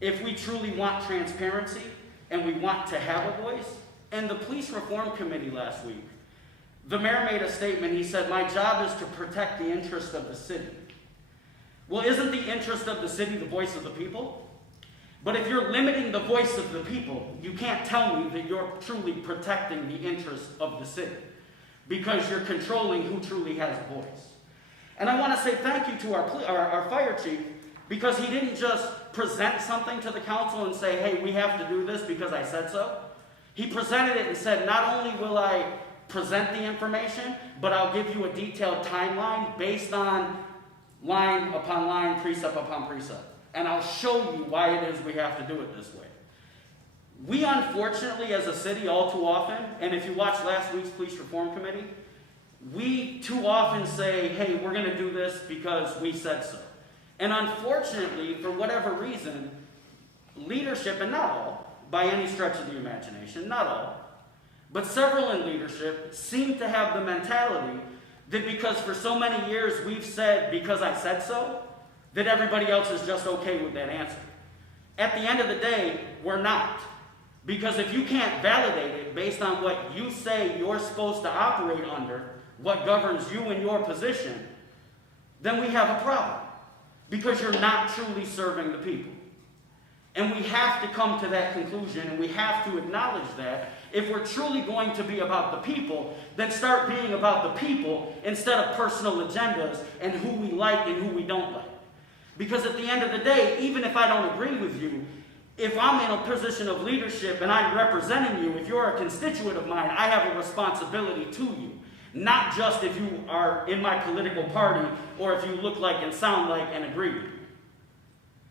if we truly want transparency and we want to have a voice. And the Police Reform Committee last week, the mayor made a statement. He said, "My job is to protect the interest of the city." Well, isn't the interest of the city the voice of the people? But if you're limiting the voice of the people, you can't tell me that you're truly protecting the interest of the city, because you're controlling who truly has a voice. And I want to say thank you to our fire chief, because he didn't just present something to the council and say, "Hey, we have to do this because I said so." He presented it and said, "Not only will I present the information, but I'll give you a detailed timeline based on line upon line, precept upon precept. And I'll show you why it is we have to do it this way." We unfortunately, as a city, all too often, and if you watch last week's Police Reform Committee, we too often say, "Hey, we're going to do this because we said so." And unfortunately, for whatever reason, leadership, and not all, by any stretch of the imagination, not all, but several in leadership seem to have the mentality that because for so many years we've said, "Because I said so," that everybody else is just okay with that answer. At the end of the day, we're not. Because if you can't validate it based on what you say you're supposed to operate under, what governs you in your position, then we have a problem. Because you're not truly serving the people. And we have to come to that conclusion, and we have to acknowledge that. If we're truly going to be about the people, then start being about the people instead of personal agendas and who we like and who we don't like. Because at the end of the day, even if I don't agree with you, if I'm in a position of leadership and I'm representing you, if you're a constituent of mine, I have a responsibility to you. Not just if you are in my political party or if you look like and sound like and agree with me.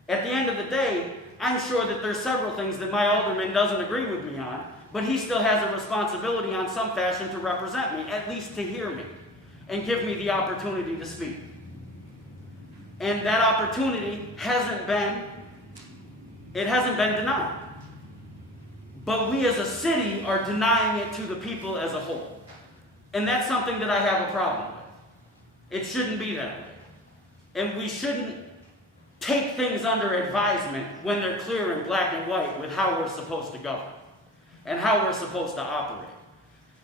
At the end of the day, I'm sure that there's several things that my alderman doesn't agree with me on, but he still has a responsibility on some fashion to represent me, at least to hear me, and give me the opportunity to speak. And that opportunity hasn't been denied. But we as a city are denying it to the people as a whole. And that's something that I have a problem with. It shouldn't be that way. And we shouldn't take things under advisement when they're clear in black and white with how we're supposed to govern and how we're supposed to operate.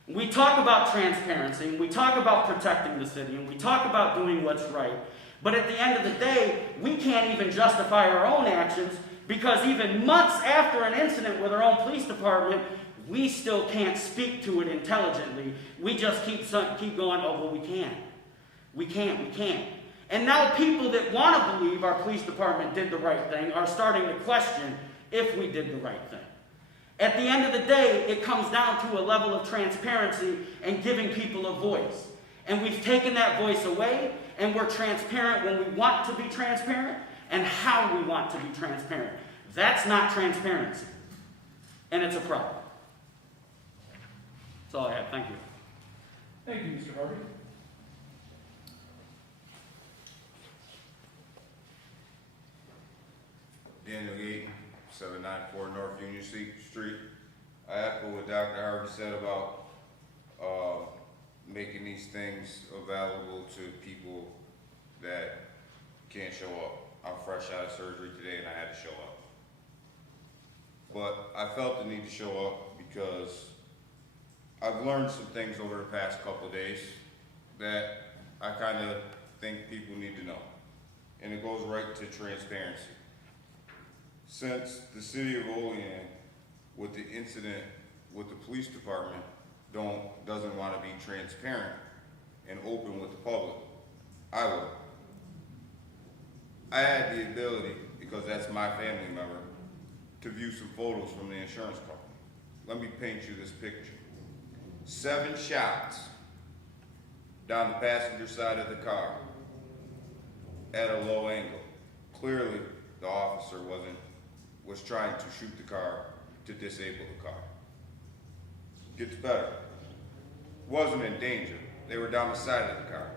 We talk about transparency, and we talk about protecting the city, and we talk about doing what's right. But at the end of the day, we can't even justify our own actions, because even months after an incident with our own police department, we still can't speak to it intelligently. We just keep going, "Oh, well, we can't. We can't. And now people that want to believe our police department did the right thing are starting to question if we did the right thing. At the end of the day, it comes down to a level of transparency and giving people a voice. And we've taken that voice away, and we're transparent when we want to be transparent and how we want to be transparent. That's not transparency. And it's a problem. That's all I have. Thank you. Thank you, Mr. Harvey. Daniel Gate, 794 North Union Street. I echo what Dr. Harvey said about making these things available to people that can't show up. I'm fresh out of surgery today and I had to show up. But I felt the need to show up because I've learned some things over the past couple of days that I kind of think people need to know. And it goes right to transparency. Since the city of Olean, with the incident with the police department, doesn't want to be transparent and open with the public. I will. I had the ability, because that's my family member, to view some photos from the insurance company. Let me paint you this picture. 7 shots down the passenger side of the car at a low angle. Clearly, the officer was trying to shoot the car to disable the car. Gets better. Wasn't in danger. They were down the side of the car.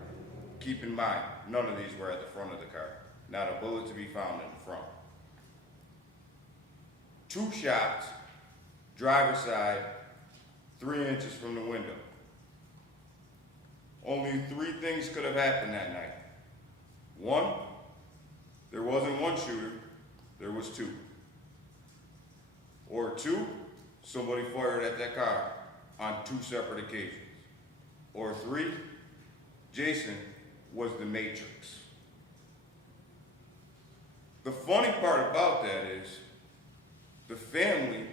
Keep in mind, none of these were at the front of the car. Not a bullet to be found in the front. 2 shots, driver's side, 3 inches from the window. Only 3 things could have happened that night. 1, there wasn't 1 shooter, there was 2. Or 2, somebody fired at that car on 2 separate occasions. Or 3, Jason was the Matrix. The funny part about that is the family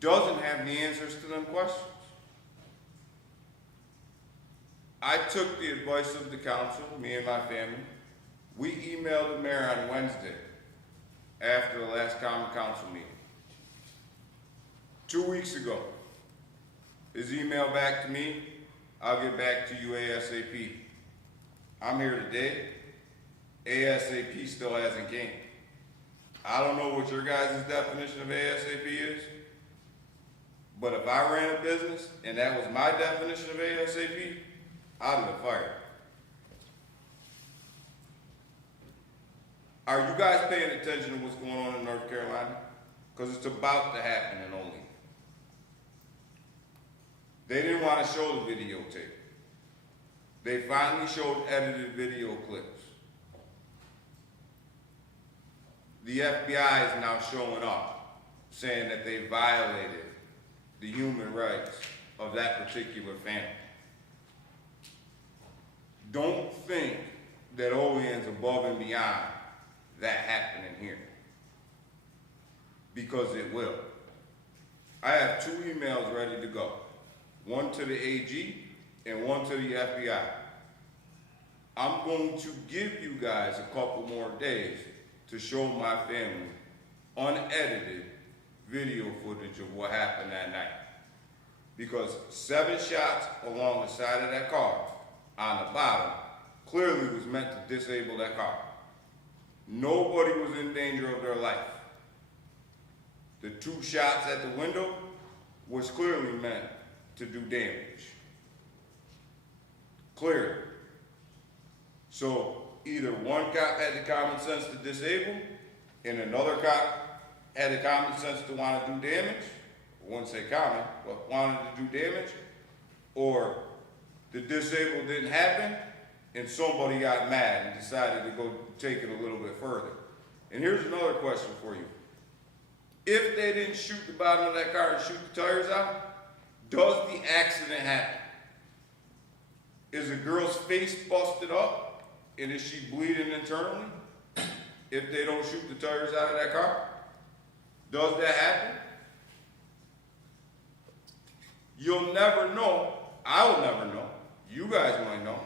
doesn't have the answers to them questions. I took the advice of the council, me and my family. We emailed the mayor on Wednesday after the last common council meeting. 2 weeks ago, his email back to me, I'll get back to you ASAP. I'm here today, ASAP still hasn't came. I don't know what your guys' definition of ASAP is, but if I ran a business and that was my definition of ASAP, I'd have been fired. Are you guys paying attention to what's going on in North Carolina? Because it's about to happen in Olean. They didn't want to show the videotape. They finally showed edited video clips. The FBI is now showing up, saying that they violated the human rights of that particular family. Don't think that Olean's above and beyond that happening here, because it will. I have 2 emails ready to go, one to the AG and one to the FBI. I'm going to give you guys a couple more days to show my family unedited video footage of what happened that night. Because 7 shots along the side of that car on the bottom clearly was meant to disable that car. Nobody was in danger of their life. The 2 shots at the window was clearly meant to do damage. Clearly. So either one cop had the common sense to disable, and another cop had the common sense to want to do damage. I wouldn't say common, but wanted to do damage. Or the disable didn't happen, and somebody got mad and decided to go take it a little bit further. And here's another question for you. If they didn't shoot the bottom of that car and shoot the tires out, does the accident happen? Is the girl's face busted up? And is she bleeding internally if they don't shoot the tires out of that car? Does that happen? You'll never know. I'll never know. You guys might know.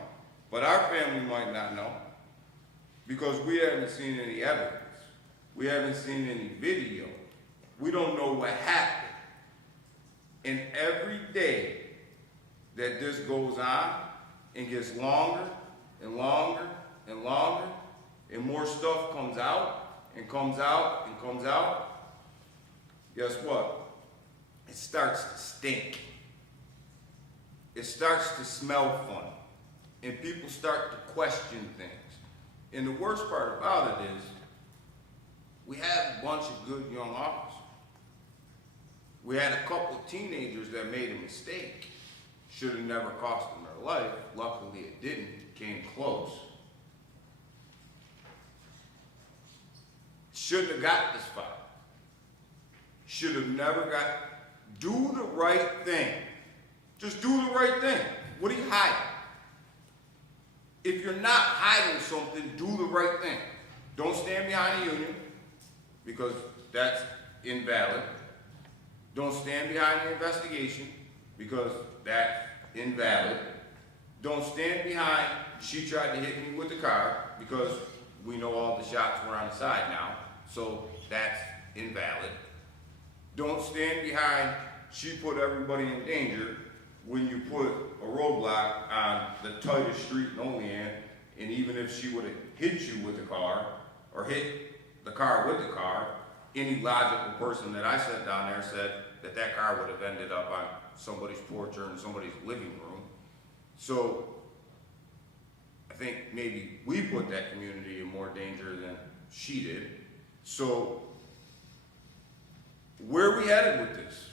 But our family might not know. Because we haven't seen any evidence. We haven't seen any video. We don't know what happened. And every day that this goes on and gets longer and longer and longer, and more stuff comes out and comes out and comes out, guess what? It starts to stink. It starts to smell funny. And people start to question things. And the worst part about it is, we have a bunch of good young officers. We had a couple of teenagers that made a mistake. Should have never cost them their life. Luckily it didn't. It came close. Shouldn't have got this far. Should have never got. Do the right thing. Just do the right thing. What are you hiding? If you're not hiding something, do the right thing. Don't stand behind a union, because that's invalid. Don't stand behind the investigation, because that's invalid. Don't stand behind, she tried to hit me with the car, because we know all the shots were on the side now, so that's invalid. Don't stand behind, she put everybody in danger, when you put a roadblock on the tightest street in Olean, and even if she would have hit you with the car, or hit the car with the car, any logical person that I sat down there said that that car would have ended up on somebody's porch or in somebody's living room. So I think maybe we put that community in more danger than she did. So where are we headed with this?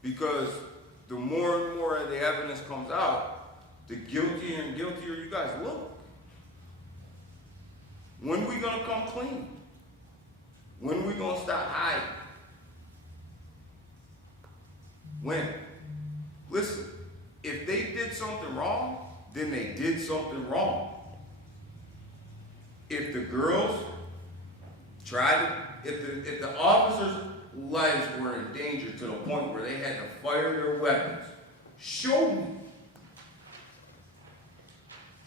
Because the more and more of the evidence comes out, the guiltier and guiltier you guys look. When are we gonna come clean? When are we gonna stop hiding? When? Listen, if they did something wrong, then they did something wrong. If the girls tried to, if the officers' lives were in danger to the point where they had to fire their weapons, show me.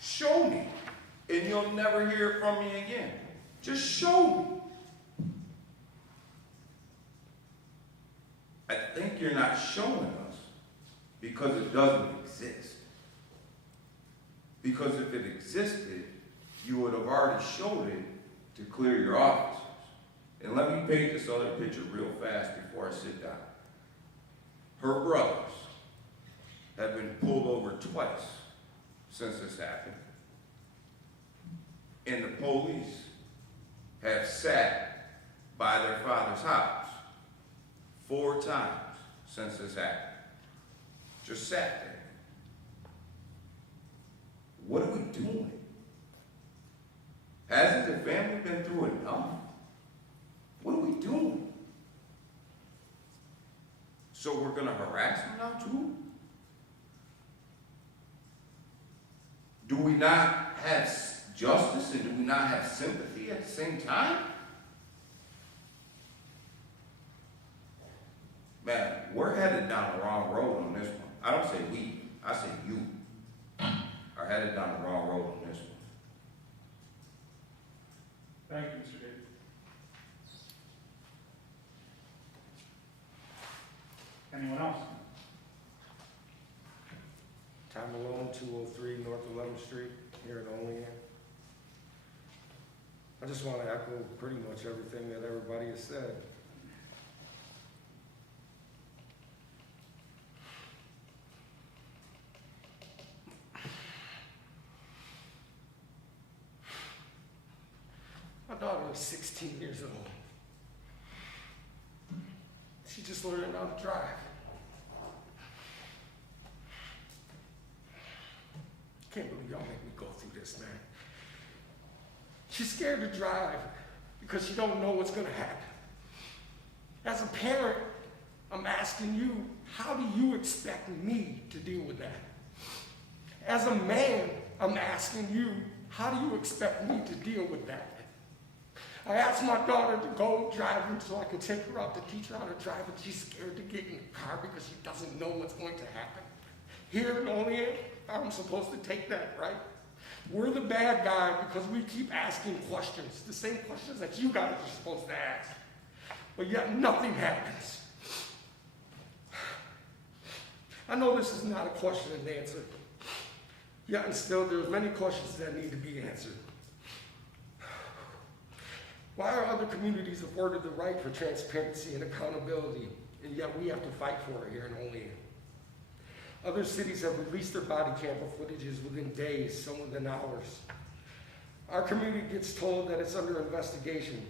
Show me. And you'll never hear it from me again. Just show me. I think you're not showing us because it doesn't exist. Because if it existed, you would have already showed it to clear your officers. And let me paint this other picture real fast before I sit down. Her brothers have been pulled over twice since this happened. And the police have sat by their father's house 4 times since this happened. Just sat there. What are we doing? Hasn't the family been through enough? What are we doing? So we're going to harass them now too? Do we not have justice and do we not have sympathy at the same time? Man, we're headed down the wrong road on this one. I don't say we, I say you are headed down the wrong road on this one. Thank you, Mr. David. Anyone else? Tom Malone, 203 North 11th Street, here in Olean. I just want to echo pretty much everything that everybody has said. My daughter is 16 years old. She just learned how to drive. Can't believe y'all make me go through this, man. She's scared to drive because she don't know what's gonna happen. As a parent, I'm asking you, how do you expect me to deal with that? As a man, I'm asking you, how do you expect me to deal with that? I asked my daughter to go driving so I could take her out to teach her how to drive, and she's scared to get in the car because she doesn't know what's going to happen. Here in Olean, I'm supposed to take that, right? We're the bad guy because we keep asking questions, the same questions that you guys are supposed to ask. But yet nothing happens. I know this is not a question and answer. Yet and still there's many questions that need to be answered. Why are other communities afforded the right for transparency and accountability, and yet we have to fight for it here in Olean? Other cities have released their body camera footages within days, some within hours. Our community gets told that it's under investigation,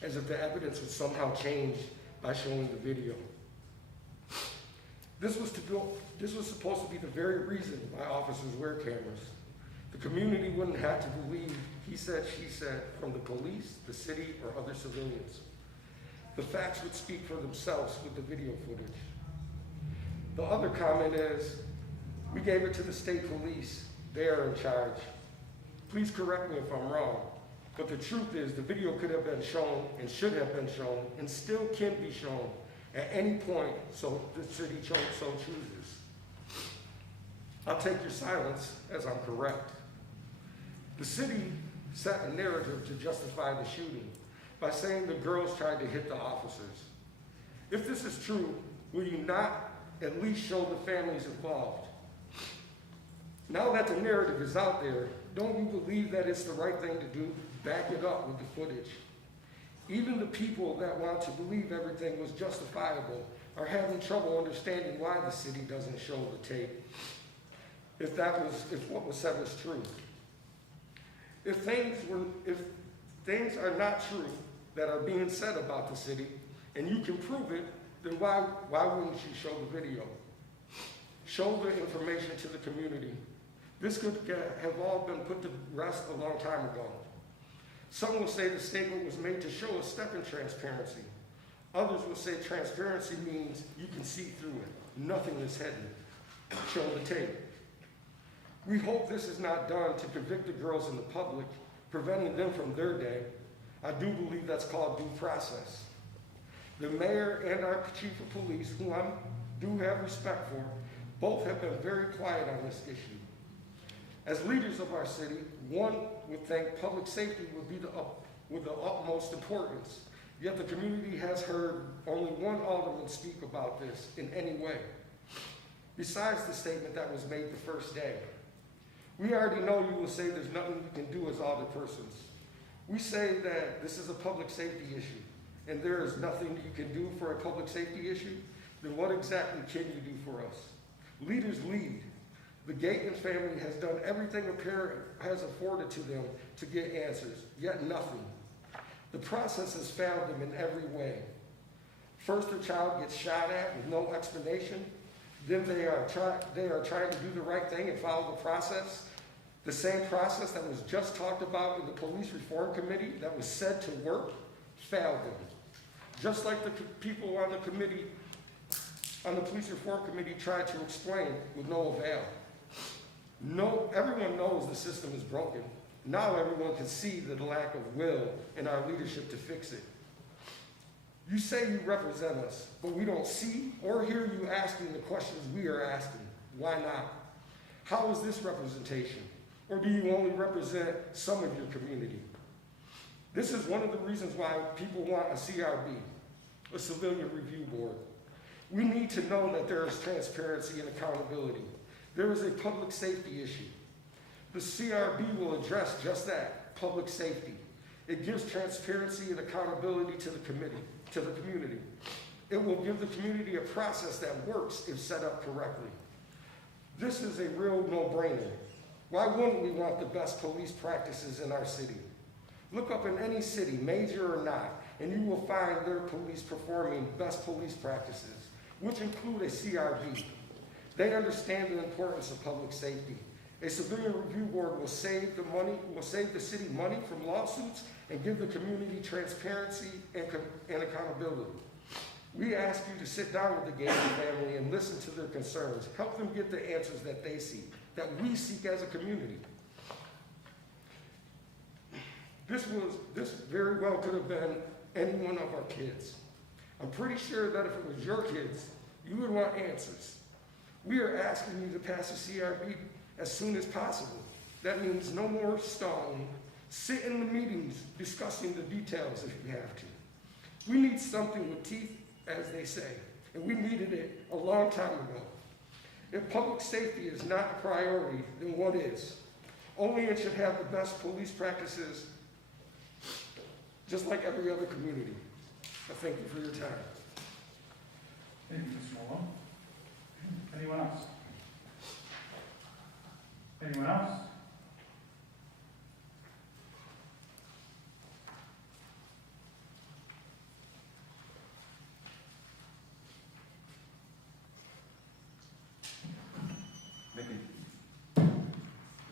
as if the evidence would somehow change by showing the video. This was supposed to be the very reason why officers wear cameras. The community wouldn't have to believe he said, she said, from the police, the city, or other civilians. The facts would speak for themselves with the video footage. The other comment is, we gave it to the state police. They are in charge. Please correct me if I'm wrong, but the truth is the video could have been shown and should have been shown and still can be shown at any point so the city so chooses. I'll take your silence as I'm correct. The city set a narrative to justify the shooting by saying the girls tried to hit the officers. If this is true, will you not at least show the families involved? Now that the narrative is out there, don't you believe that it's the right thing to do? Back it up with the footage. Even the people that want to believe everything was justifiable are having trouble understanding why the city doesn't show the tape if what was said was true. If things are not true that are being said about the city, and you can prove it, then why wouldn't you show the video? Show the information to the community. This could have all been put to rest a long time ago. Some will say the statement was made to show a step in transparency. Others will say transparency means you can see through it. Nothing is hidden. Show the tape. We hope this is not done to convict the girls in the public, preventing them from their day. I do believe that's called due process. The mayor and our chief of police, who I do have respect for, both have been very quiet on this issue. As leaders of our city, one would think public safety would be with the utmost importance, yet the community has heard only one alderman speak about this in any way, besides the statement that was made the first day. We already know you will say there's nothing you can do as alderpersons. We say that this is a public safety issue, and there is nothing you can do for a public safety issue, then what exactly can you do for us? Leaders lead. The Gaten family has done everything a parent has afforded to them to get answers, yet nothing. The process has failed them in every way. First, the child gets shot at with no explanation. Then they are trying to do the right thing and follow the process. The same process that was just talked about in the police reform committee that was said to work, failed them. Just like the people on the committee, on the police reform committee tried to explain with no avail. Everyone knows the system is broken. Now everyone can see the lack of will in our leadership to fix it. You say you represent us, but we don't see or hear you asking the questions we are asking. Why not? How is this representation? Or do you only represent some of your community? This is one of the reasons why people want a CRB, a civilian review board. We need to know that there is transparency and accountability. There is a public safety issue. The CRB will address just that, public safety. It gives transparency and accountability to the community. It will give the community a process that works if set up correctly. This is a real no-brainer. Why wouldn't we want the best police practices in our city? Look up in any city, major or not, and you will find their police performing best police practices, which include a CRB. They understand the importance of public safety. A civilian review board will save the city money from lawsuits and give the community transparency and accountability. We ask you to sit down with the Gaten family and listen to their concerns. Help them get the answers that they seek, that we seek as a community. This very well could have been any one of our kids. I'm pretty sure that if it was your kids, you would want answers. We are asking you to pass a CRB as soon as possible. That means no more stalling. Sit in the meetings discussing the details if you have to. We need something with teeth, as they say, and we needed it a long time ago. If public safety is not a priority, then what is? Olean should have the best police practices, just like every other community. I thank you for your time. Thank you, Mr. Malone. Anyone else? Anyone else?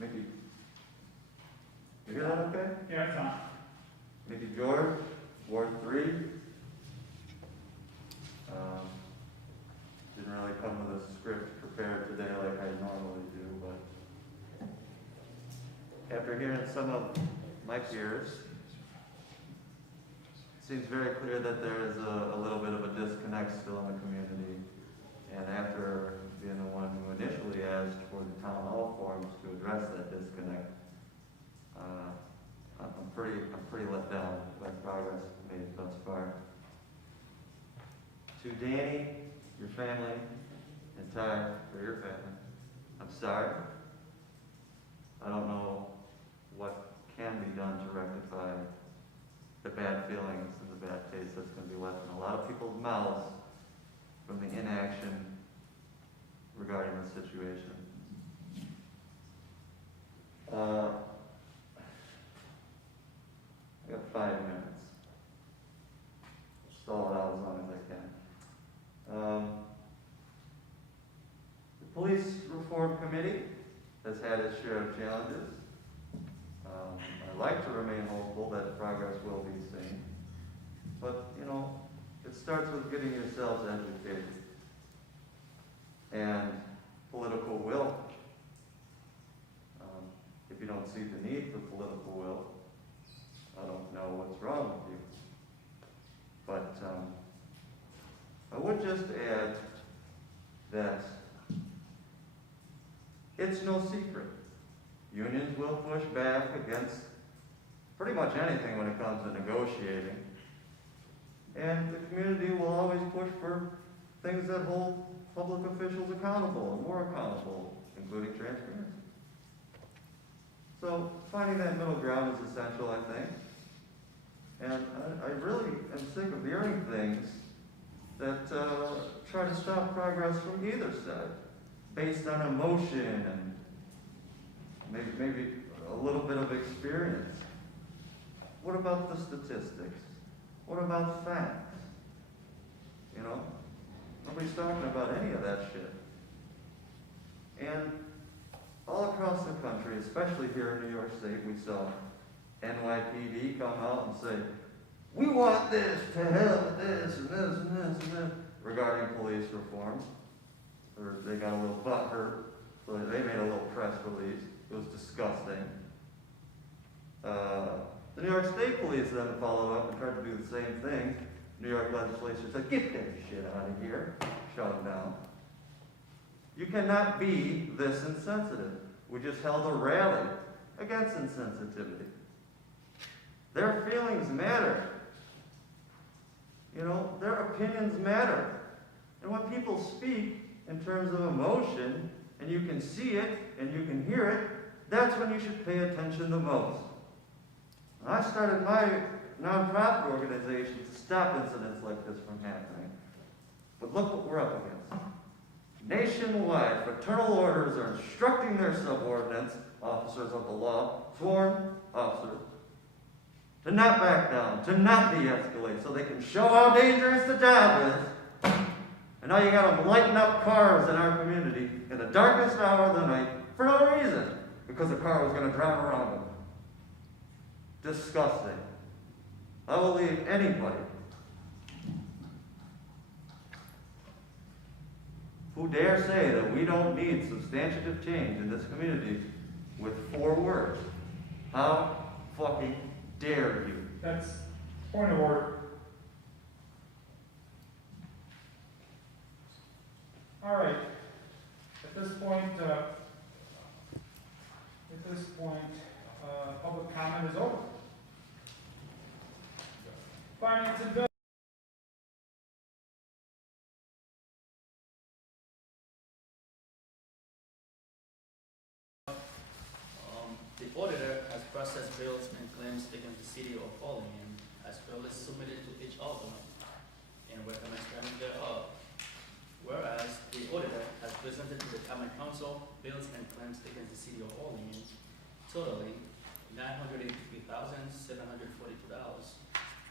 Mickey, you hear that okay? Yeah, it's on. Mickey George, Ward 3. Didn't really come with a script prepared today like I normally do, but after hearing some of my peers seems very clear that there is a little bit of a disconnect still in the community. And after being the one who initially asked for the town hall forums to address that disconnect, I'm pretty let down by progress made thus far. To Danny, your family, and Ty, for your family, I'm sorry. I don't know what can be done to rectify the bad feelings and the bad taste that's going to be left in a lot of people's mouths from the inaction regarding the situation. I got 5 minutes. Stall it out as long as I can. The Police Reform Committee has had its share of challenges. I'd like to remain hopeful that progress will be seen. But, you know, it starts with getting yourselves educated and political will. If you don't see the need for political will, I don't know what's wrong with you. But I would just add that it's no secret. Unions will push back against pretty much anything when it comes to negotiating. And the community will always push for things that hold public officials accountable and more accountable, including transparency. So finding that middle ground is essential, I think. And I really am sick of hearing things that try to stop progress from either side, based on emotion and maybe a little bit of experience. What about the statistics? What about facts? You know, nobody's talking about any of that shit. And all across the country, especially here in New York State, we saw NYPD come out and say, we want this, to hell with this, and this, and this, and this, regarding police reform. Or they got a little butthurt, so they made a little press release. It was disgusting. The New York State Police then followed up and tried to do the same thing. New York legislature said, get that shit out of here. Shut them down. You cannot be this insensitive. We just held a rally against insensitivity. Their feelings matter. You know, their opinions matter. And when people speak in terms of emotion, and you can see it, and you can hear it, that's when you should pay attention the most. I started my nonprofit organization to stop incidents like this from happening. But look what we're up against. Nationwide, fraternal orders are instructing their subordinates, officers of the law, sworn officers, to not back down, to not de-escalate, so they can show how dangerous the job is. And now you got them lighting up cars in our community in the darkest hour of the night for no reason, because the car was going to drive around them. Disgusting. I will leave anybody who dare say that we don't need substantive change in this community with 4 words. How fucking dare you? That's point of order. All right. At this point, public comment is over. Finance and bills. The auditor has processed bills and claims against the city of Olean as well as submitted to each alderman and recommends payment thereof. Whereas the auditor has presented to the common council bills and claims against the city of Olean totaling $983,742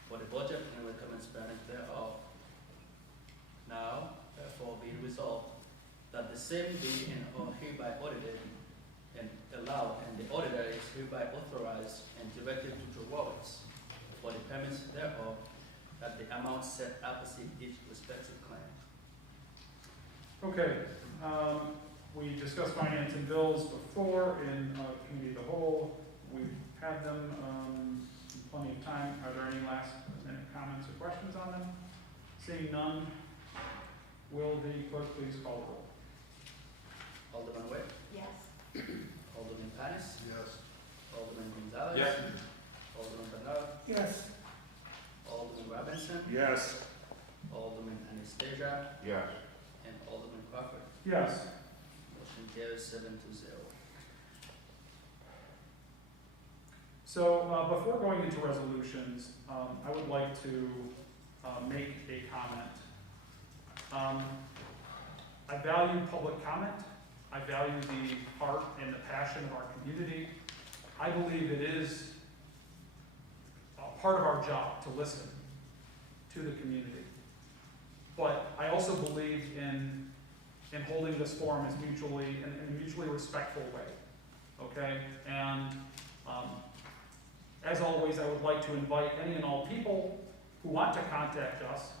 for the budget and recommends payment thereof. Now, therefore, be it resolved that the same be and are hereby audited and allowed, and the auditor is hereby authorized and directed to draw warrants for the payments thereof at the amount set opposite each respective claim. Okay, we discussed finance and bills before in committee of the whole. We've had them plenty of time. Are there any last minute comments Seeing none, will the clerk please call the roll? Alderman Witt, Yes. Alderman Panis, Yes. Alderman Gonzalez. Yes. Alderman Bernard, Yes. Alderman Robinson, Yes. Alderman Anastasia, Yes. and Alderman Crawford. Yes. Motion carries 7-0. So before going into resolutions, I would like to make a comment. I value public comment. I value the heart and the passion of our community. I believe it is part of our job to listen to the community. But I also believe in holding this forum as in a mutually respectful way. Okay? And as always, I would like to invite any and all people who want to contact us.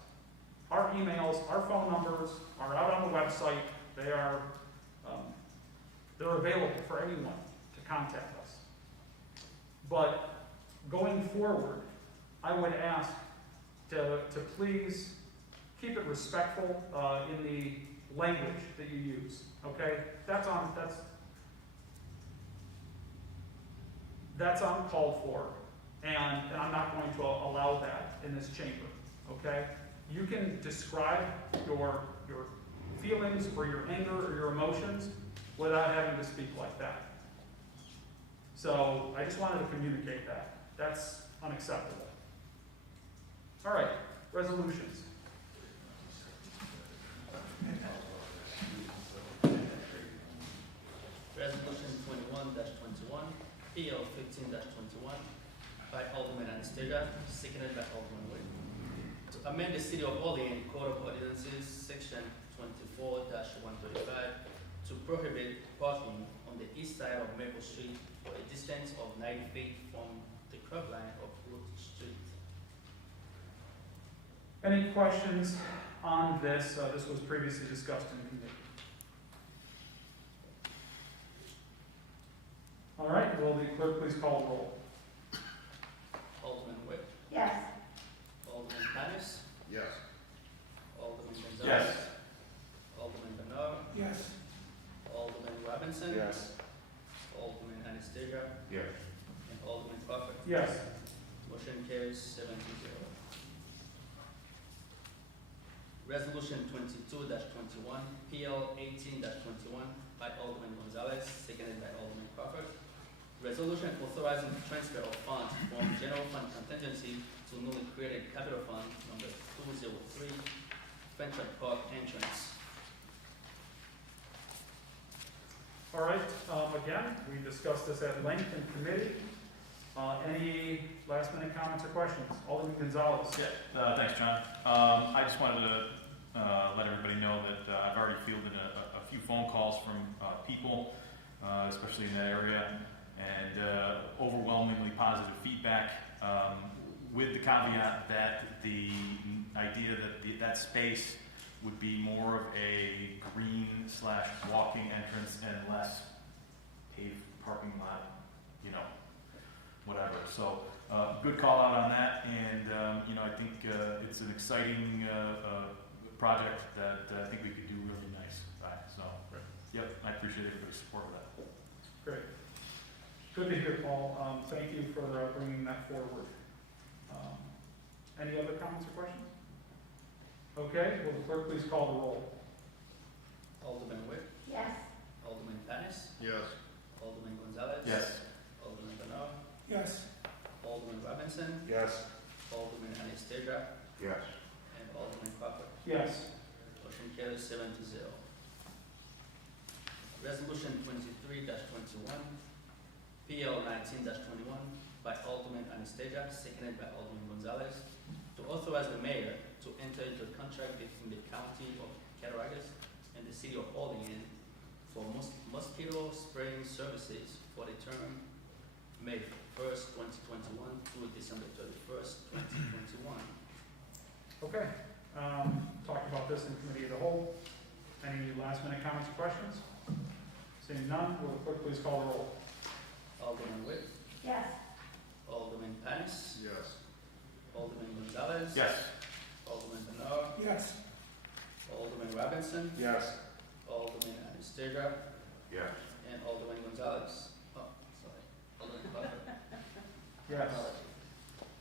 Our emails, our phone numbers are out on the website. They're available for anyone to contact us. But going forward, I would ask to please keep it respectful in the language that you use. Okay, that's uncalled for, and I'm not going to allow that in this chamber. Okay, you can describe your feelings or your anger or your emotions without having to speak like that. So I just wanted to communicate that. That's unacceptable. All right, resolutions. Resolution 21-21, PL 15-21, by Alderman Anastasia, seconded by Alderman Witt. To amend the City of Olean Code of Ordinances, Section 24-135, to prohibit parking on the east side of Maple Street for a distance of 90 feet from the curb line of Root Street. Any questions on this? This was previously discussed in committee. All right, will the clerk please call the roll? Alderman Witt, Yes. Alderman Panis, Yes. Alderman Gonzalez. Yes. Alderman Bernard, Yes. Alderman Robinson. Yes. Alderman Anastasia, Yes. and Alderman Crawford. Yes. Motion carries 7-0. Resolution 22-21, PL 18-21, by Alderman Gonzalez, seconded by Alderman Crawford. Resolution authorizing the transfer of funds from general fund contingency to newly created capital fund number 203, Fenchurch Park entrance. All right, again, we discussed this at length in committee. Any last minute comments or questions? Alderman Gonzalez. Yeah, thanks, John. I just wanted to let everybody know that I've already fielded a few phone calls from people, especially in that area, and overwhelmingly positive feedback, with the caveat that the idea that that space would be more of a green/walking entrance and less paved parking lot, whatever. So, good call out on that, and I think it's an exciting project that I think we could do really nice by. So, yep, I appreciate everybody's support of that. Great. Good to hear, Paul. Thank you for bringing that forward. Any other comments or questions? Okay, will the clerk please call the roll? Alderman Witt, Yes. Alderman Panis, Yes. Alderman Gonzalez. Yes. Alderman Bernard, Yes. Alderman Robinson, Yes. Alderman Anastasia, Yes. and Alderman Crawford. Yes. Motion carries 7-0. Resolution 23-21, PL 19-21, by Alderman Anastasia, seconded by Alderman Gonzalez, to authorize the mayor to enter into a contract between the county of Cattaraugus and the city of Olean for mosquito spraying services for the term May 1st, 2021 through December 31st, 2021. Okay. Talked about this in committee of the whole. Any last minute comments or questions? Seeing none, will the clerk please call the roll? Alderman Witt, Yes. Alderman Panis, Yes. Alderman Gonzalez. Yes. Alderman Bernard, Robinson, Yes. Alderman Anastasia, Yes. and Alderman Gonzalez. Oh, sorry. Alderman Butler. Yes. Apology.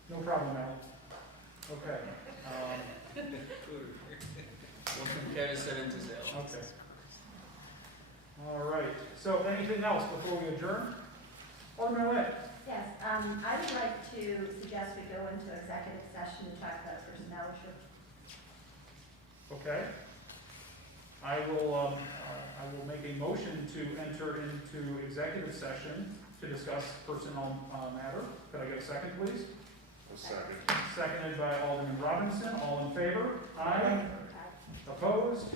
No problem, Al. Okay. Motion carries 7-0. Okay. All right. So anything else before we adjourn? Alderman Witt? Yes, I would like to suggest we go into executive session to talk about a personnel issue. Okay. I will make a motion to enter into executive session to discuss personnel matter. Could I get a second, please? A second. Seconded by Alderman Robinson. All in favor? Aye. Okay. Opposed?